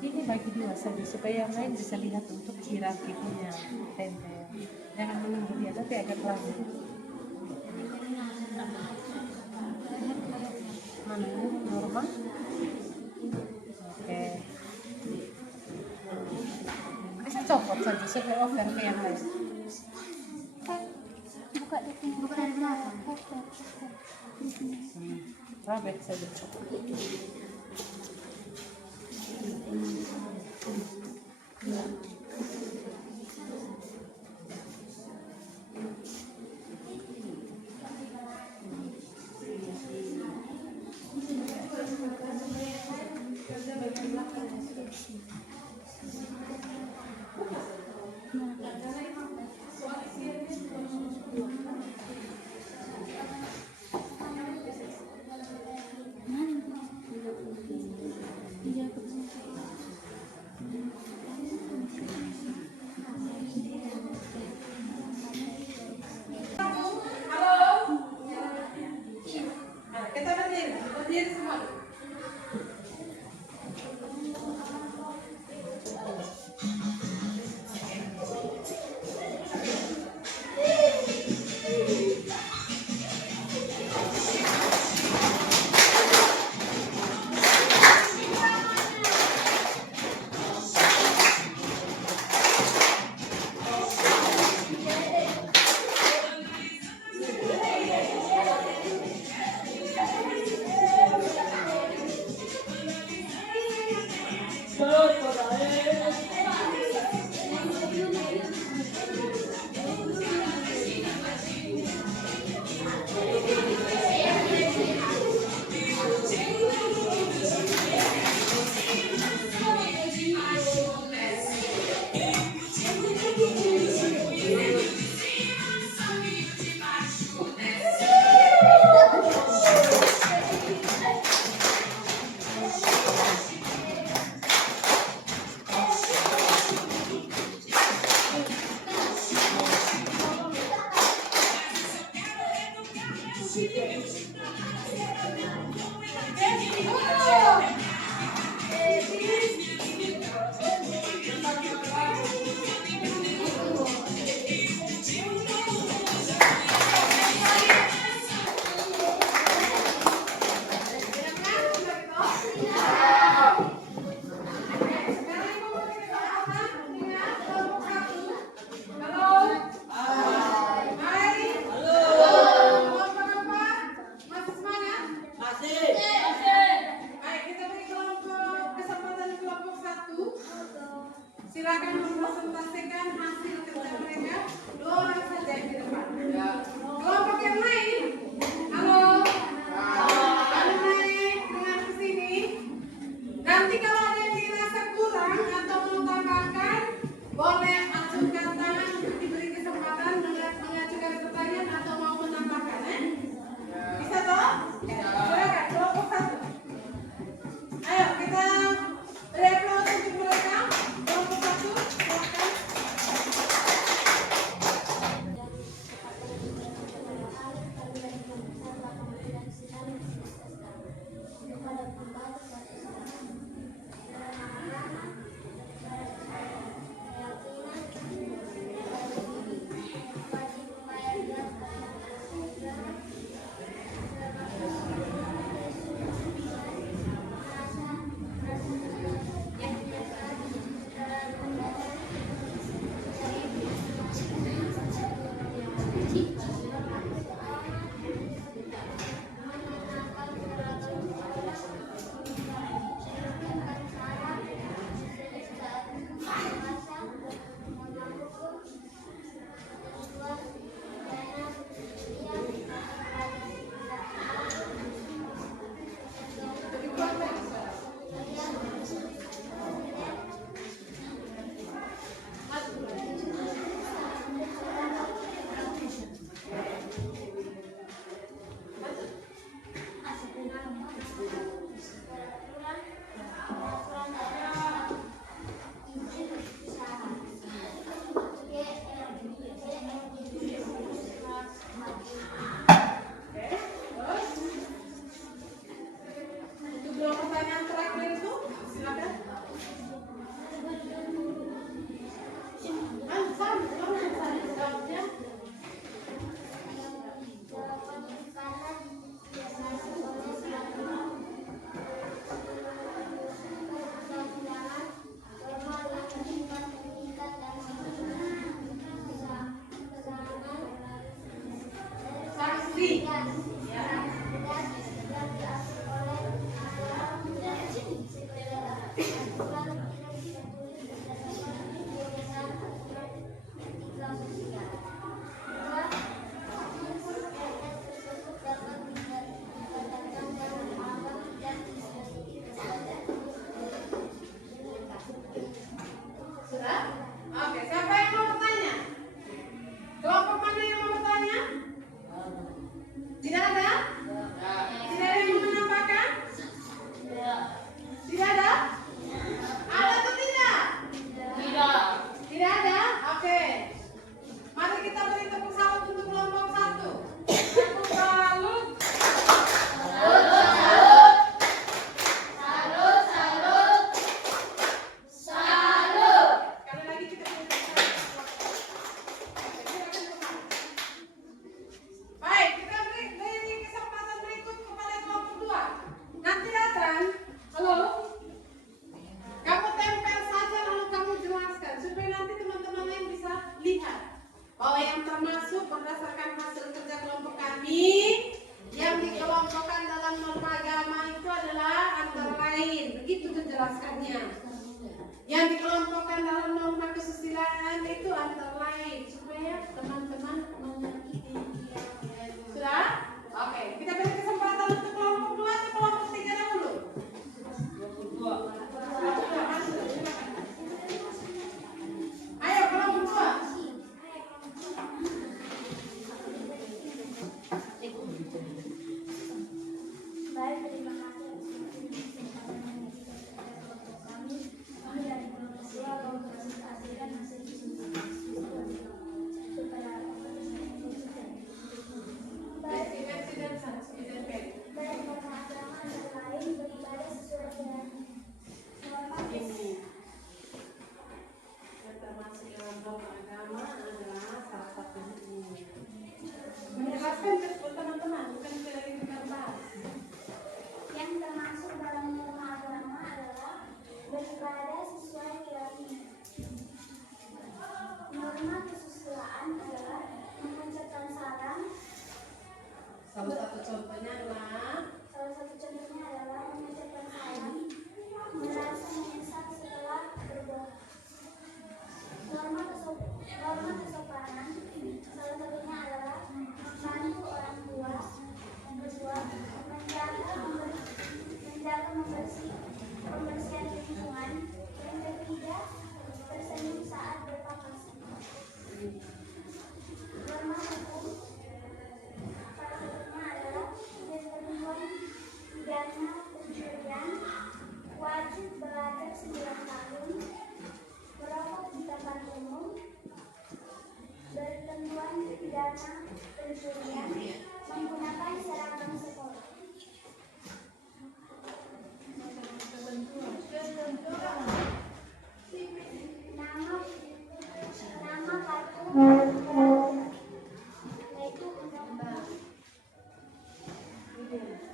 Ini bagi dua saja supaya yang lain bisa lihat untuk hierarki punya tempel. Jangan menunggu dia tapi agak lama. Mana ini norma? Oke. Bisa copot saja supaya over ke yang lain. Buka dari belakang. Robek saja copot. Masih. Baik, kita beri kelompok sanksi. Ya. Sudah? Oke, siapa yang mau bertanya? Kelompok mana yang mau bertanya? Tidak ada? Tidak ada yang mau menambahkan? Tidak ada? Ada atau tidak? Tidak ada? Oke. Mari kita beri tepuk salut untuk kelompok 1. Tepuk salut. Sekali lagi kita beri tepuk salut. Baik, kita beri kesempatan berikut kepada kelompok 2. Nanti datang. Halo. Kamu tempel saja lalu kamu jelaskan supaya nanti teman-teman lain bisa lihat bahwa yang termasuk berdasarkan hasil kerja kelompok kami yang dikelompokkan dalam norma agama itu adalah antara lain, begitu menjelaskannya. Yang dikelompokkan dalam norma kesusilaan itu antara lain supaya teman-teman mengerti. Sudah? Oke, kita beri kesempatan untuk kelompok 2 atau kelompok 3 dahulu. Ayo kelompok 2. Baik, terima kasih. Kami dari kelompok 2 mempresentasikan hasil diskusi supaya baik norma agama antara lain beribadah sesuai dengan norma Yang termasuk dalam norma agama adalah salah satunya. Menjelaskan ke teman-teman, bukan kita bahas. yang termasuk dalam norma agama adalah beribadah sesuai keyakinan. Norma kesusilaan adalah mengucapkan salam. Salah satu contohnya adalah mengucapkan salam, merasa menyesal setelah berdoa. Norma kesopanan salah satunya adalah membantu orang tua. Yang kedua, menjaga pembersihan lingkungan. Yang ketiga, tersenyum saat berpapasan. Norma hukum salah satunya adalah ketentuan pidana pencurian, wajib belajar 9 tahun, merokok di tempat umum, bertentuan pidana pencurian, menggunakan seragam sekolah. Nama kartu yaitu undang-undang.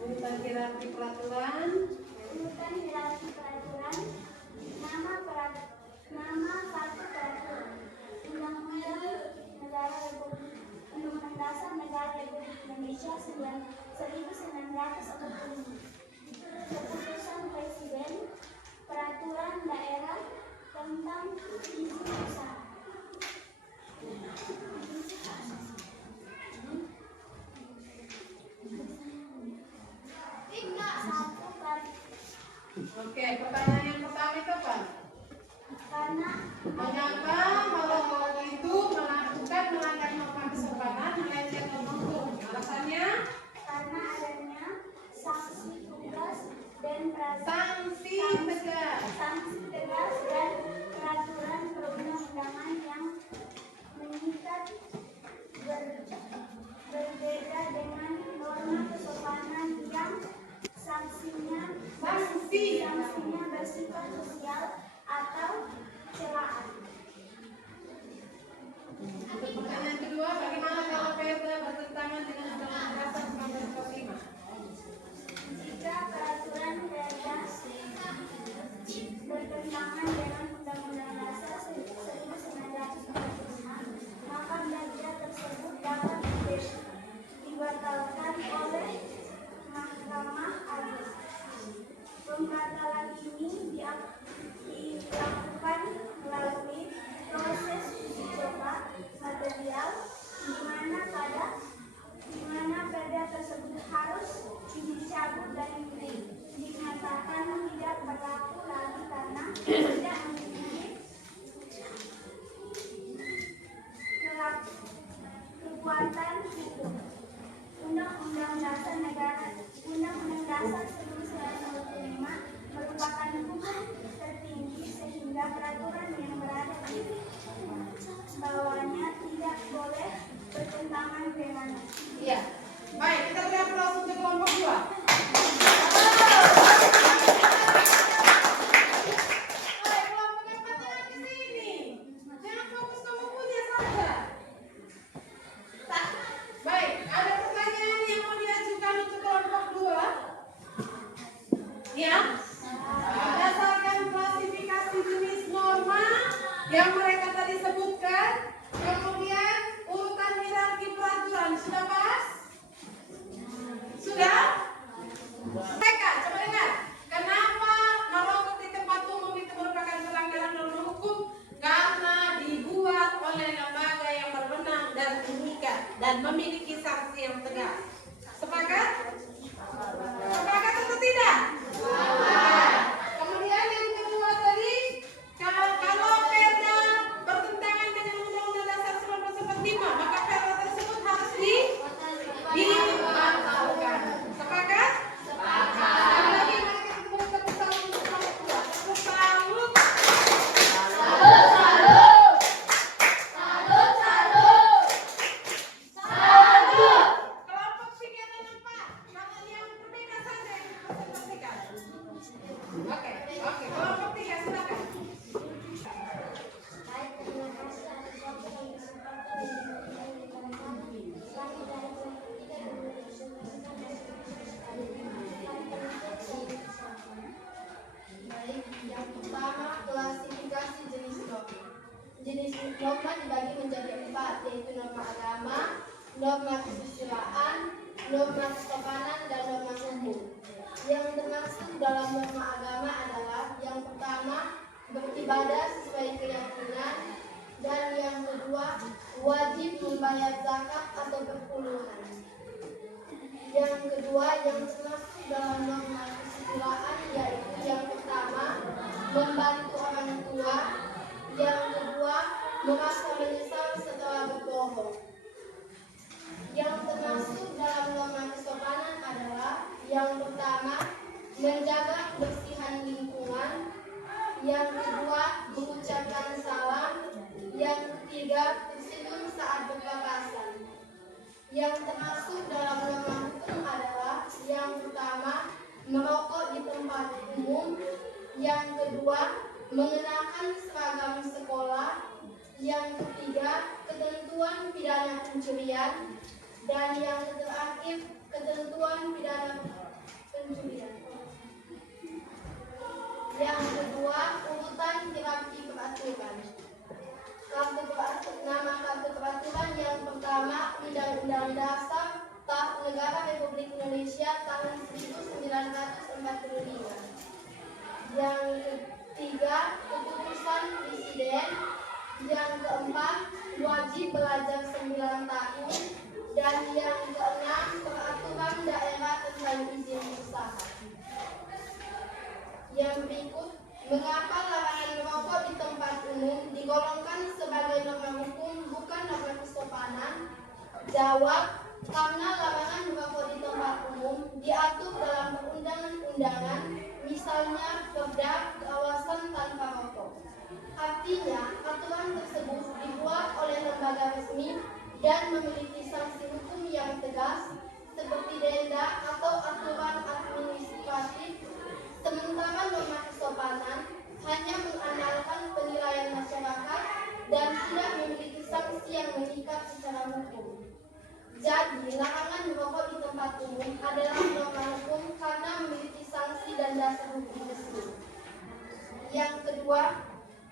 urutan hierarki peraturan. Urutan hierarki peraturan, nama kartu peraturan, Undang-Undang Dasar Negara Republik Indonesia 1945, Keputusan Presiden, Peraturan Daerah tentang izin usaha. Oke, pertanyaan yang pertama itu apa? Karena Mengapa hal-hal itu melakukan melanggar norma kesopanan melainkan norma hukum? Alasannya? karena adanya sanksi tegas dan Sanksi tegas. dan peraturan perundang-undangan yang mengikat berbeda dengan norma kesopanan yang sanksinya bersifat sosial atau celaan. Untuk pertanyaan kedua, bagaimana kalau perda bertentangan dengan undang-undang dasar Dasar 1945 merupakan hukum tertinggi sehingga peraturan yang berada di bawahnya tidak boleh bertentangan dengannya. Iya. Baik, kita beri aplaus untuk kelompok 2. Baik, kelompok yang pasangan ke sini. Jangan fokus kamu punya saja. Baik, ada pertanyaan yang mau diajukan untuk kelompok 2? Ya. Berdasarkan klasifikasi jenis norma yang mereka tadi sebutkan, kemudian urutan hierarki peraturan sudah pas? Sudah? Mereka, coba dengar. Kenapa merokok di tempat umum itu merupakan pelanggaran norma hukum? Karena dibuat oleh lembaga yang berwenang dan mengikat dan memiliki sanksi yang tegas. Sepakat? Sepakat atau tidak? Kemudian yang kedua tadi, kalau perda bertentangan dengan Undang-Undang Dasar 1945, maka perda tersebut harus dibatalkan. Sepakat? Sepakat. Sekali lagi mari kita tepuk tangan untuk kelompok 2. Tepuk salut. Kelompok 3 dan 4, kalau yang berbeda saja yang dipresentasikan. Oke, kelompok 3 silakan. Baik, terima kasih atas waktu yang disempatkan dan diberikan kepada kami. Kami dari kelompok 3 Baik, yang pertama klasifikasi jenis norma. Jenis norma dibagi menjadi 4, yaitu norma agama, norma kesusilaan, norma kesopanan, dan norma hukum. Yang termasuk dalam norma agama adalah yang pertama beribadah sesuai keyakinan, dan yang kedua wajib membayar zakat atau perpuluhan. Yang kedua yang termasuk dalam norma kesusilaan yaitu yang pertama membantu orang tua, yang kedua merasa menyesal setelah berbohong. Yang termasuk dalam norma kesopanan adalah yang pertama menjaga kebersihan lingkungan, yang kedua mengucapkan salam, yang ketiga tersenyum saat berpapasan. Yang termasuk dalam norma hukum adalah yang pertama merokok di tempat umum, yang kedua mengenakan seragam sekolah, yang ketiga ketentuan pidana pencurian, dan yang terakhir ketentuan pidana pencurian. Yang kedua urutan hierarki peraturan. Nama kartu peraturan yang pertama Undang-Undang Dasar Negara Republik Indonesia tahun 1945. Yang ketiga keputusan Presiden. Yang keempat wajib belajar 9 tahun. Dan yang keenam peraturan daerah tentang izin usaha. Yang berikut, mengapa larangan merokok di tempat umum digolongkan sebagai norma hukum bukan norma kesopanan? Jawab, karena larangan merokok di tempat umum diatur dalam perundang-undangan, misalnya Perda Kawasan Tanpa Rokok. Artinya, aturan tersebut dibuat oleh lembaga resmi dan memiliki sanksi hukum yang tegas seperti denda atau aturan administratif. Sementara norma kesopanan hanya mengandalkan penilaian masyarakat dan tidak memiliki sanksi yang mengikat secara hukum. Jadi, larangan merokok di tempat umum adalah norma hukum karena memiliki sanksi dan dasar hukum resmi. Yang kedua,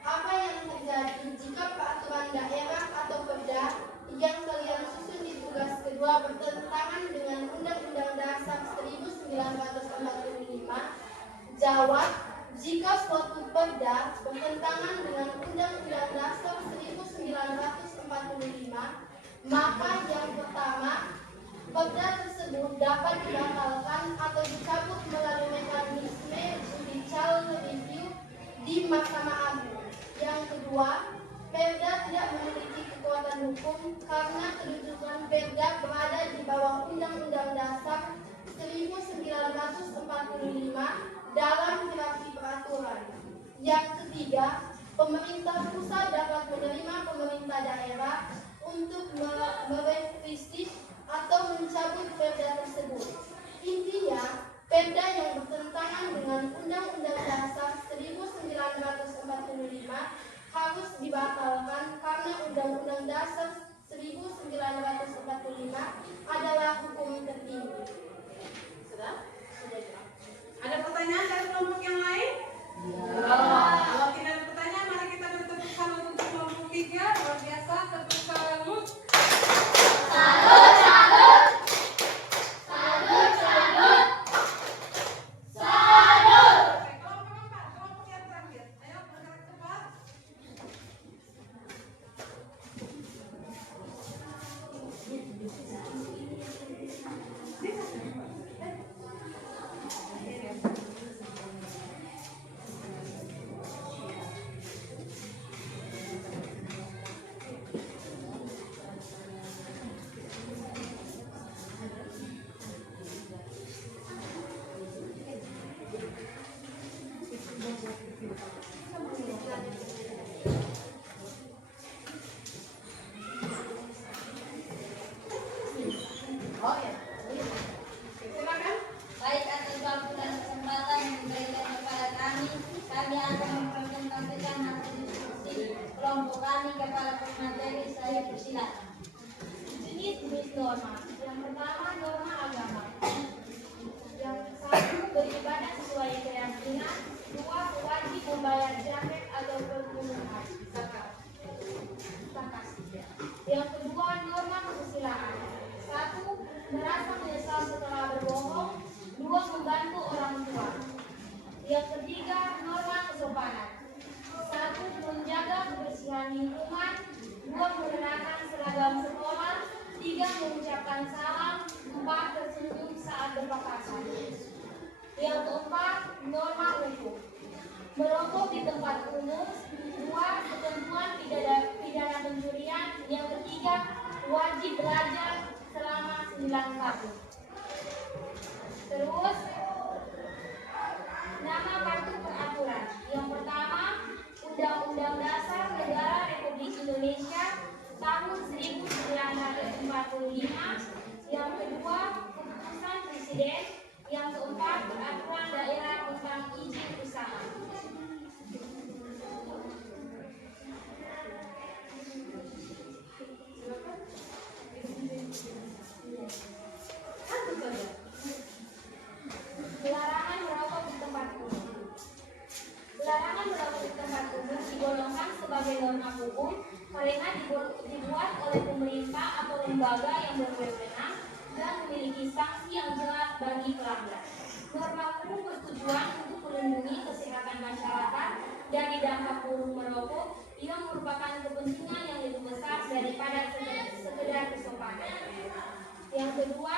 apa yang terjadi jika peraturan daerah atau perda yang kalian susun di tugas kedua bertentangan dengan Undang-Undang Dasar 1945? Jawab, jika suatu perda bertentangan dengan Undang-Undang Dasar 1945, maka yang pertama, perda tersebut dapat dibatalkan atau dicabut melalui mekanisme judicial review di Mahkamah Agung. Yang kedua, perda tidak memiliki kekuatan hukum karena kedudukan perda berada di bawah Undang-Undang Dasar 1945 Yang ketiga, pemerintah pusat dapat menerima pemerintah daerah untuk merevisi atau mencabut perda tersebut. Intinya, perda yang bertentangan dengan Undang-Undang Dasar 1945 harus dibatalkan karena Undang-Undang Dasar 1945 adalah hukum tertinggi. Sudah? Ada pertanyaan dari kelompok yang lain? Ya. Kalau tidak ada pertanyaan, mari kita bertepuk tangan untuk kelompok 3. Luar biasa, tepuk salut. Salut, salut. Salut, salut. Salut. Oke, kelompok 4, kelompok yang terakhir. Ayo bergerak cepat. Oh ya. Silakan. Baik, atas waktu dan kesempatan yang diberikan kepada kami akan mempresentasikan hasil diskusi kelompok kami kepada pemateri. Saya persilakan. Jenis norma. Yang pertama, norma agama. Yang satu, beribadah sesuai keyakinan. Dua, wajib membayar zakat atau perpuluhan zakat. Yang kedua, norma kesusilaan. Satu, merasa menyesal setelah berbohong. Dua, membantu orang tua. Yang ketiga, norma kesopanan. Satu, menjaga kebersihan lingkungan. Dua, mengenakan seragam sekolah. Tiga, mengucapkan salam. Empat, tersenyum saat berpapasan. Yang keempat, norma hukum. Merokok di tempat umum. Dua, ketentuan pidana pencurian. Yang ketiga, wajib belajar selama 9 tahun. Terus, nama kartu peraturan. Yang pertama, Undang-Undang Dasar Negara Republik Indonesia tahun 1945. Yang kedua, Keputusan Presiden. Yang keempat, Peraturan Daerah tentang izin usaha. Larangan merokok di tempat umum. Larangan merokok di tempat umum digolongkan sebagai norma hukum karena dibuat oleh pemerintah atau lembaga yang berwenang dan memiliki sanksi yang jelas bagi pelanggar. Norma hukum bertujuan untuk melindungi kesehatan masyarakat dari dampak buruk merokok yang merupakan kepentingan yang lebih besar daripada sekedar kesopanan. Yang kedua,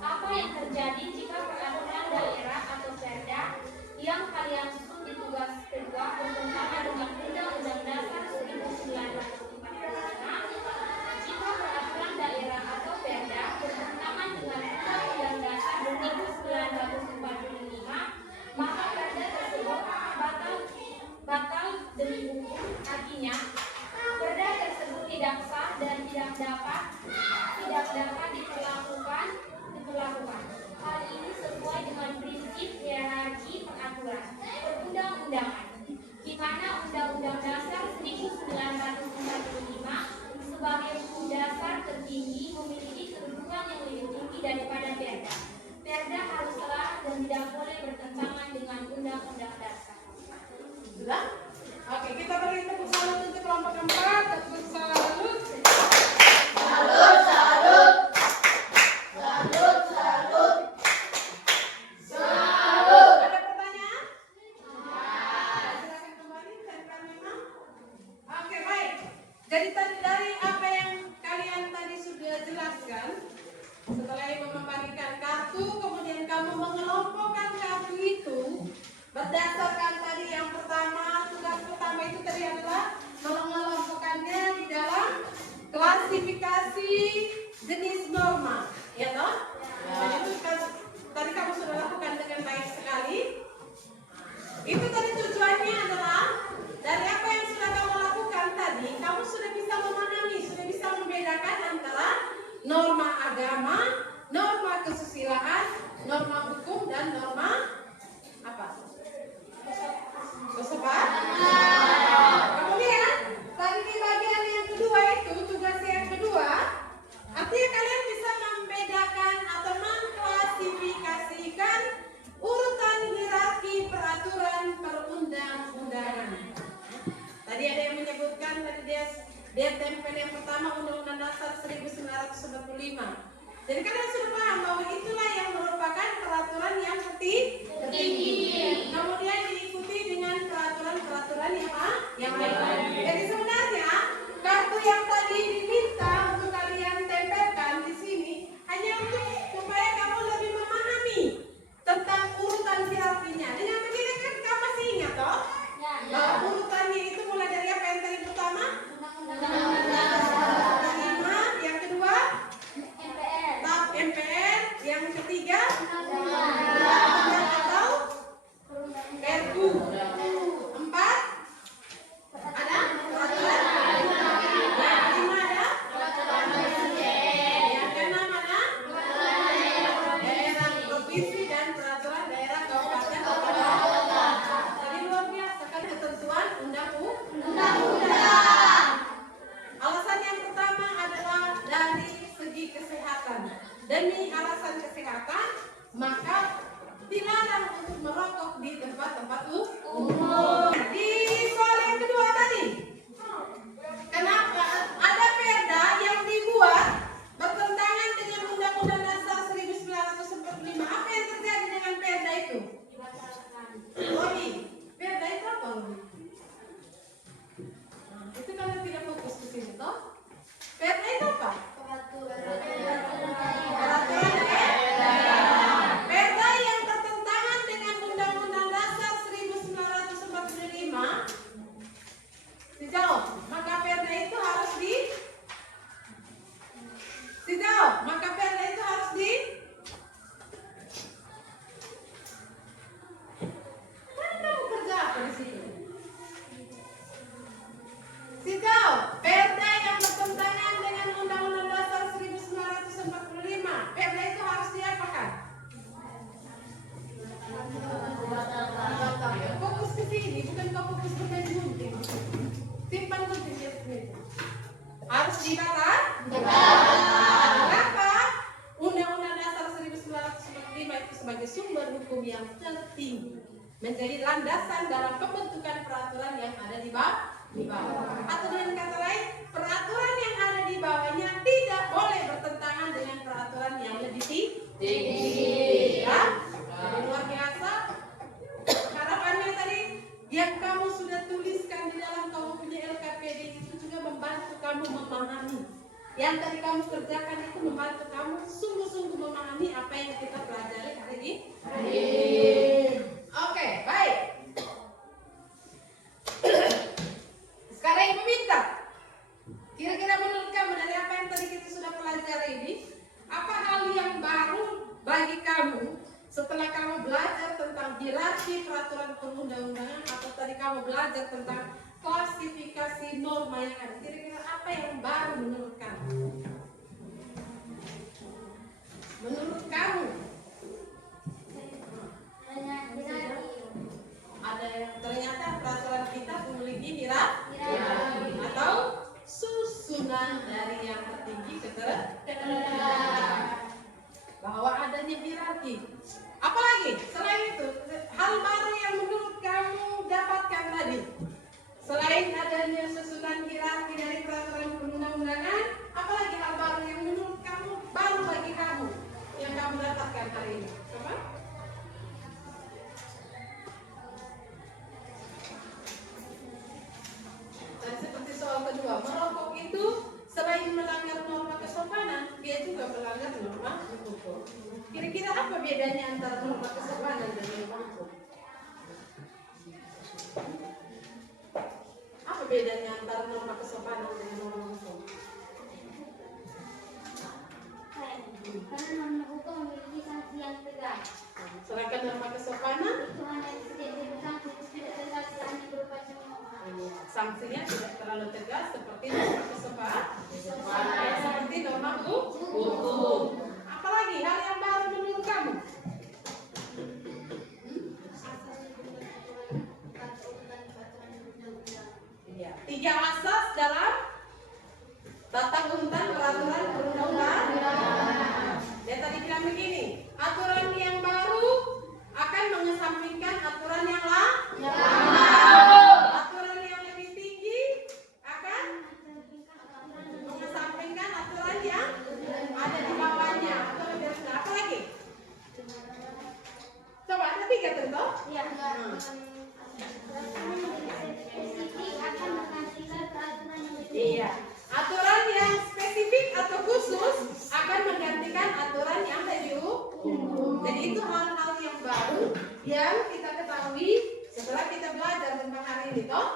apa yang terjadi jika peraturan daerah atau perda yang kalian susun di tugas kedua bertentangan dengan Undang-Undang Dasar 1945? Jika peraturan daerah atau perda bertentangan dengan Undang-Undang Dasar 1945, maka perda tersebut batal demi hukum. Artinya, perda tersebut tidak sah dan tidak dapat diperlakukan. Hal ini sesuai dengan prinsip hierarki peraturan perundang-undangan, di mana Undang-Undang Dasar 1945 sebagai hukum dasar tertinggi memiliki kedudukan yang lebih tinggi daripada perda. Perda harus selaras dan tidak boleh bertentangan dengan Undang-Undang Dasar. Sudah? Oke, kita beri tepuk salut untuk kelompok 4. Tepuk salut. Salut, salut. Salut, salut. Salut. Ada pertanyaan? Silakan kembali, tempel memang. Oke, baik. Jadi dari apa yang kalian tadi sudah jelaskan, setelah ibu membagikan kartu, kemudian kamu mengelompokkan kartu itu berdasarkan tadi yang pertama, tugas pertama itu tadi adalah mengelompokkannya di dalam klasifikasi jenis norma, ya toh? Dan itu tadi kamu sudah lakukan dengan baik sekali. Itu tadi tujuannya adalah pertama Undang-Undang Dasar 1945. Jadi kalian sudah paham bahwa itulah yang merupakan peraturan yang tertinggi. Kemudian diikuti dengan peraturan-peraturan yang lain. Jadi sebenarnya kartu yang tadi diminta untuk kalian tempelkan di sini hanya untuk supaya kamu lebih memahami tentang urutan hierarkinya. Dengan begini kan kamu masih ingat toh? Bahwa urutannya itu mulai dari apa yang tadi pertama? Yang kedua? MPR, yang ketiga atau RU. 4 ada peraturan. Yang 5 ada. Yang ke-6 ada daerah provinsi dan peraturan daerah kabupaten kota. Jadi luar biasa kan ketentuan undang-undang. Alasan yang pertama adalah dari segi kesehatan. Demi alasan kesehatan, maka dilarang untuk merokok di tempat-tempat umum. Di soal yang kedua tadi, kenapa ada perda yang dibuat bertentangan dengan Undang-Undang Dasar 1945? Apa yang terjadi dengan perda itu? Lodi, perda itu apa, Lodi? Itu kalian tidak fokus ke sini, toh? Perda itu apa? Perda yang bertentangan dengan Undang-Undang Dasar 1945 dijawab, maka perda itu harus dijawab, maka perda itu harus kamu kerja apa di situ? Dijawab, perda yang bertentangan dengan Undang-Undang Dasar 1945. Perda itu harus diapakan? Fokus ke sini, bukan kau fokus ke main gunting. Simpan gunting di sini. Harus dibatalkan. Kenapa? Undang-Undang Dasar 1945 itu sebagai sumber hukum yang tertinggi, menjadi landasan dalam pembentukan peraturan yang ada di bawah. Atau dengan kata lain, peraturan yang ada di bawahnya tidak boleh bertentangan dengan peraturan yang lebih tinggi. Ya? Jadi luar biasa. Harapannya tadi yang kamu sudah tuliskan di dalam kamu punya LKPD itu juga membantu kamu memahami. Yang tadi kamu kerjakan itu membantu kamu sungguh-sungguh memahami apa yang kita pelajari hari ini. Oke, baik. Sekarang Ibu minta, kira-kira menurut kamu dari apa yang tadi kita sudah pelajari ini, apa hal yang baru bagi kamu setelah kamu belajar tentang hierarki peraturan perundang-undangan atau tadi kamu belajar tentang klasifikasi norma yang ada? Kira-kira apa yang baru menurut kamu? Menurut kamu? Ada yang ternyata peraturan kita memiliki hierarki atau susunan dari yang tertinggi ke terendah, bahwa adanya hierarki. Apalagi selain itu, hal baru yang menurut kamu dapatkan tadi, selain adanya susunan hierarki dari peraturan perundang-undangan, apalagi hal baru yang menurut kamu baru bagi kamu yang kamu dapatkan hari ini? Coba. Dan seperti soal kedua, merokok itu selain melanggar norma kesopanan, dia juga melanggar norma hukum. Kira-kira apa bedanya antara norma kesopanan dan norma hukum? Apa bedanya antara norma kesopanan dan norma hukum? Karena norma hukum memiliki sanksi yang tegas. Sedangkan norma kesopanan Itu hanya sedikit diberi sanksi, tidak ada sanksi hanya berupa cuma. sanksinya tidak terlalu tegas seperti norma kesopanan, seperti norma hukum. Apalagi hal yang baru menurut kamu? kata toh? Ya, spesifik akan menghasilkan peraturan yang lebih. Iya. Aturan yang spesifik atau khusus akan menggantikan aturan yang lebih umum. Jadi itu hal-hal yang baru yang kita ketahui setelah kita belajar tentang hari ini toh.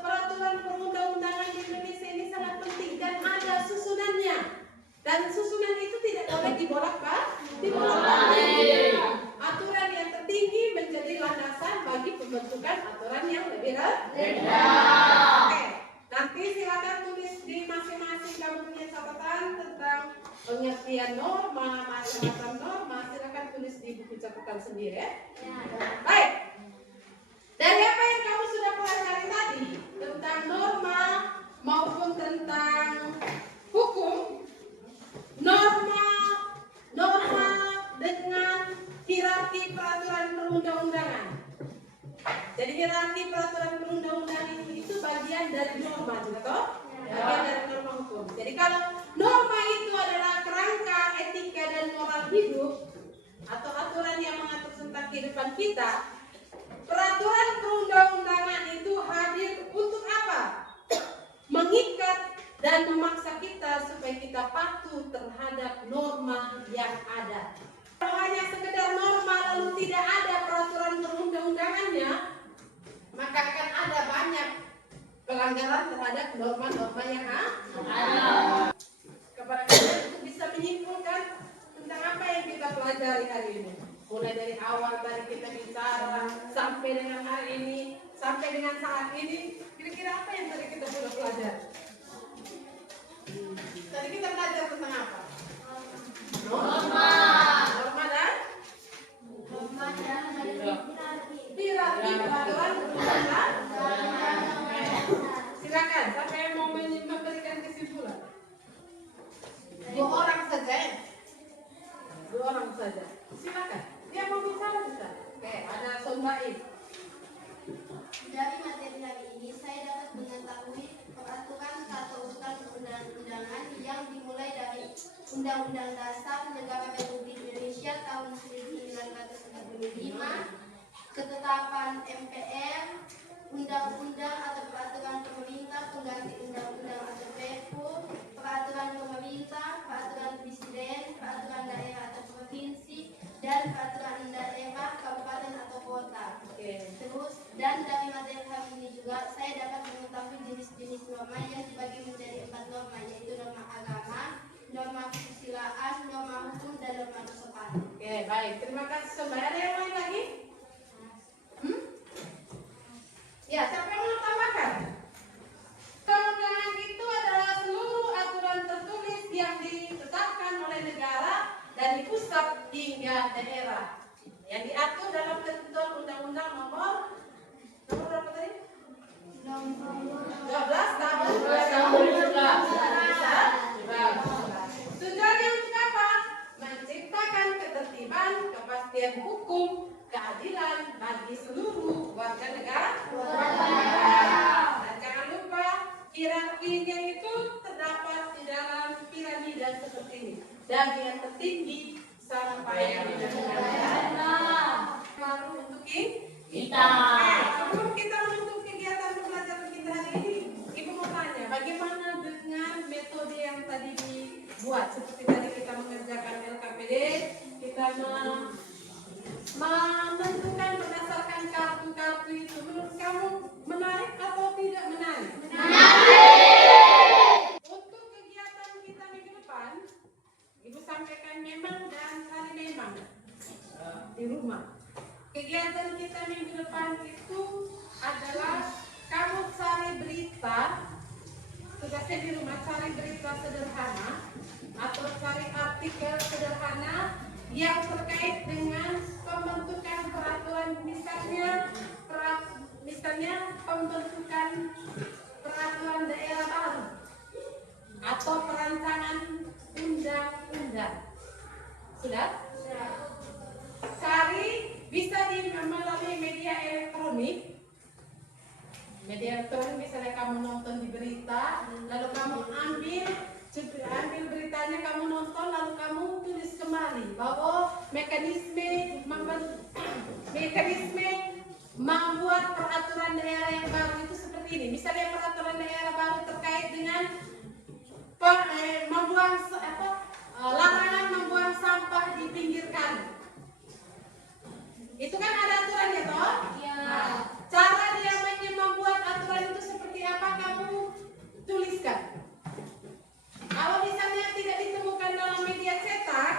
Peraturan perundang-undangan di Indonesia ini sangat penting dan ada susunannya. Dan susunan itu tidak boleh dibolak-balik. Aturan yang tertinggi menjadi landasan bagi pembentukan aturan yang lebih rendah. Oke, nanti silakan tulis di masing-masing kamu punya catatan tentang pengertian norma, macam-macam norma. Silakan tulis di buku catatan sendiri ya. Baik. Dari apa yang kamu sudah pelajari tadi tentang norma maupun tentang hukum, norma dengan hierarki peraturan perundang-undangan. Jadi hierarki peraturan perundang-undangan itu bagian dari norma juga toh? Bagian dari norma hukum. Jadi kalau norma itu adalah kerangka etika dan moral hidup atau aturan yang mengatur tentang kehidupan kita, peraturan perundang-undangan itu hadir untuk apa? Mengikat dan memaksa kita supaya kita patuh terhadap norma yang ada. Kalau hanya sekedar norma lalu tidak ada peraturan perundang-undangannya, maka akan ada banyak pelanggaran terhadap norma-norma yang ada. Kepada kalian untuk bisa menyimpulkan tentang apa yang kita pelajari hari ini. Mulai dari awal dari kita bicara sampai dengan hari ini, sampai dengan saat ini, kira-kira apa yang tadi kita sudah pelajari? Tadi kita belajar tentang apa? Norma dan hierarki peraturan perundang-undangan. Silakan, siapa yang mau memberikan kesimpulan? Dua orang saja. Silakan. Dia mau bicara bisa. Oke, ada Sonbaik. Dari materi hari ini saya dapat mengetahui peraturan atau urutan perundang-undangan yang dimulai dari Undang-Undang Dasar Negara Republik Indonesia tahun 1945, ketetapan MPR, undang-undang atau peraturan pemerintah pengganti undang-undang atau Perpu, peraturan pemerintah, peraturan presiden, peraturan daerah atau provinsi, dan peraturan daerah kabupaten atau kota. Terus, dan dari materi hari ini juga saya dapat mengetahui jenis-jenis norma yang dibagi menjadi 4 norma, yaitu norma agama, norma kesusilaan, norma hukum, dan norma kesopanan. Oke, baik. Terima kasih. Sobat, ada yang lain lagi? Ya, siapa yang mau tambahkan? Perundang-undangan itu adalah seluruh aturan tertulis yang ditetapkan oleh negara dari pusat hingga daerah yang diatur dalam ketentuan Undang-Undang nomor berapa tadi? 12 tahun 2012. Tujuannya untuk apa? Menciptakan ketertiban, kepastian hukum, keadilan bagi seluruh warga negara. Dan jangan lupa hierarkinya itu terdapat di dalam piramida seperti ini. Dari yang tertinggi sampai yang rendah. Baru untuk kita. Sebelum kita menutup kegiatan pembelajaran kita hari ini, Ibu mau tanya, bagaimana dengan metode yang tadi dibuat? Seperti tadi kita mengerjakan LKPD, kita menentukan berdasarkan kartu-kartu itu. Menurut kamu menarik atau tidak menarik? Menarik. Untuk kegiatan kita minggu depan, Ibu sampaikan memang dan kali memang di rumah. Kegiatan kita minggu depan itu adalah kamu cari berita, tugasnya di rumah cari berita sederhana atau cari artikel sederhana yang terkait dengan pembentukan peraturan, misalnya pembentukan peraturan daerah baru atau perancangan undang-undang. Sudah? Cari bisa melalui media elektronik. Media elektronik misalnya kamu nonton di berita, lalu kamu ambil beritanya, kamu nonton, lalu kamu tulis kembali bahwa mekanisme membuat peraturan daerah yang baru itu seperti ini. Misalnya peraturan daerah baru terkait dengan larangan membuang sampah di pinggir kali. Itu kan ada aturannya toh? Ya. Nah, cara dia membuat aturan itu seperti apa kamu tuliskan. Kalau misalnya tidak ditemukan dalam media cetak,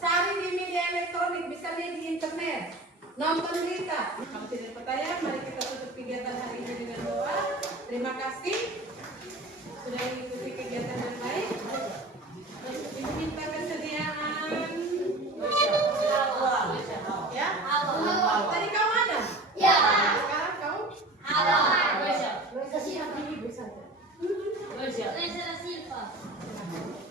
cari di media elektronik, misalnya di internet, nonton berita. Kalau tidak percaya, mari kita tutup kegiatan hari ini dengan doa. Terima kasih sudah mengikuti kegiatan yang baik. Ibu minta kesediaan. Ya. Tadi kau mana? Ya. Sekarang kau? Halo. Siap di ibu saja. Teresa Silva. Terima kasih.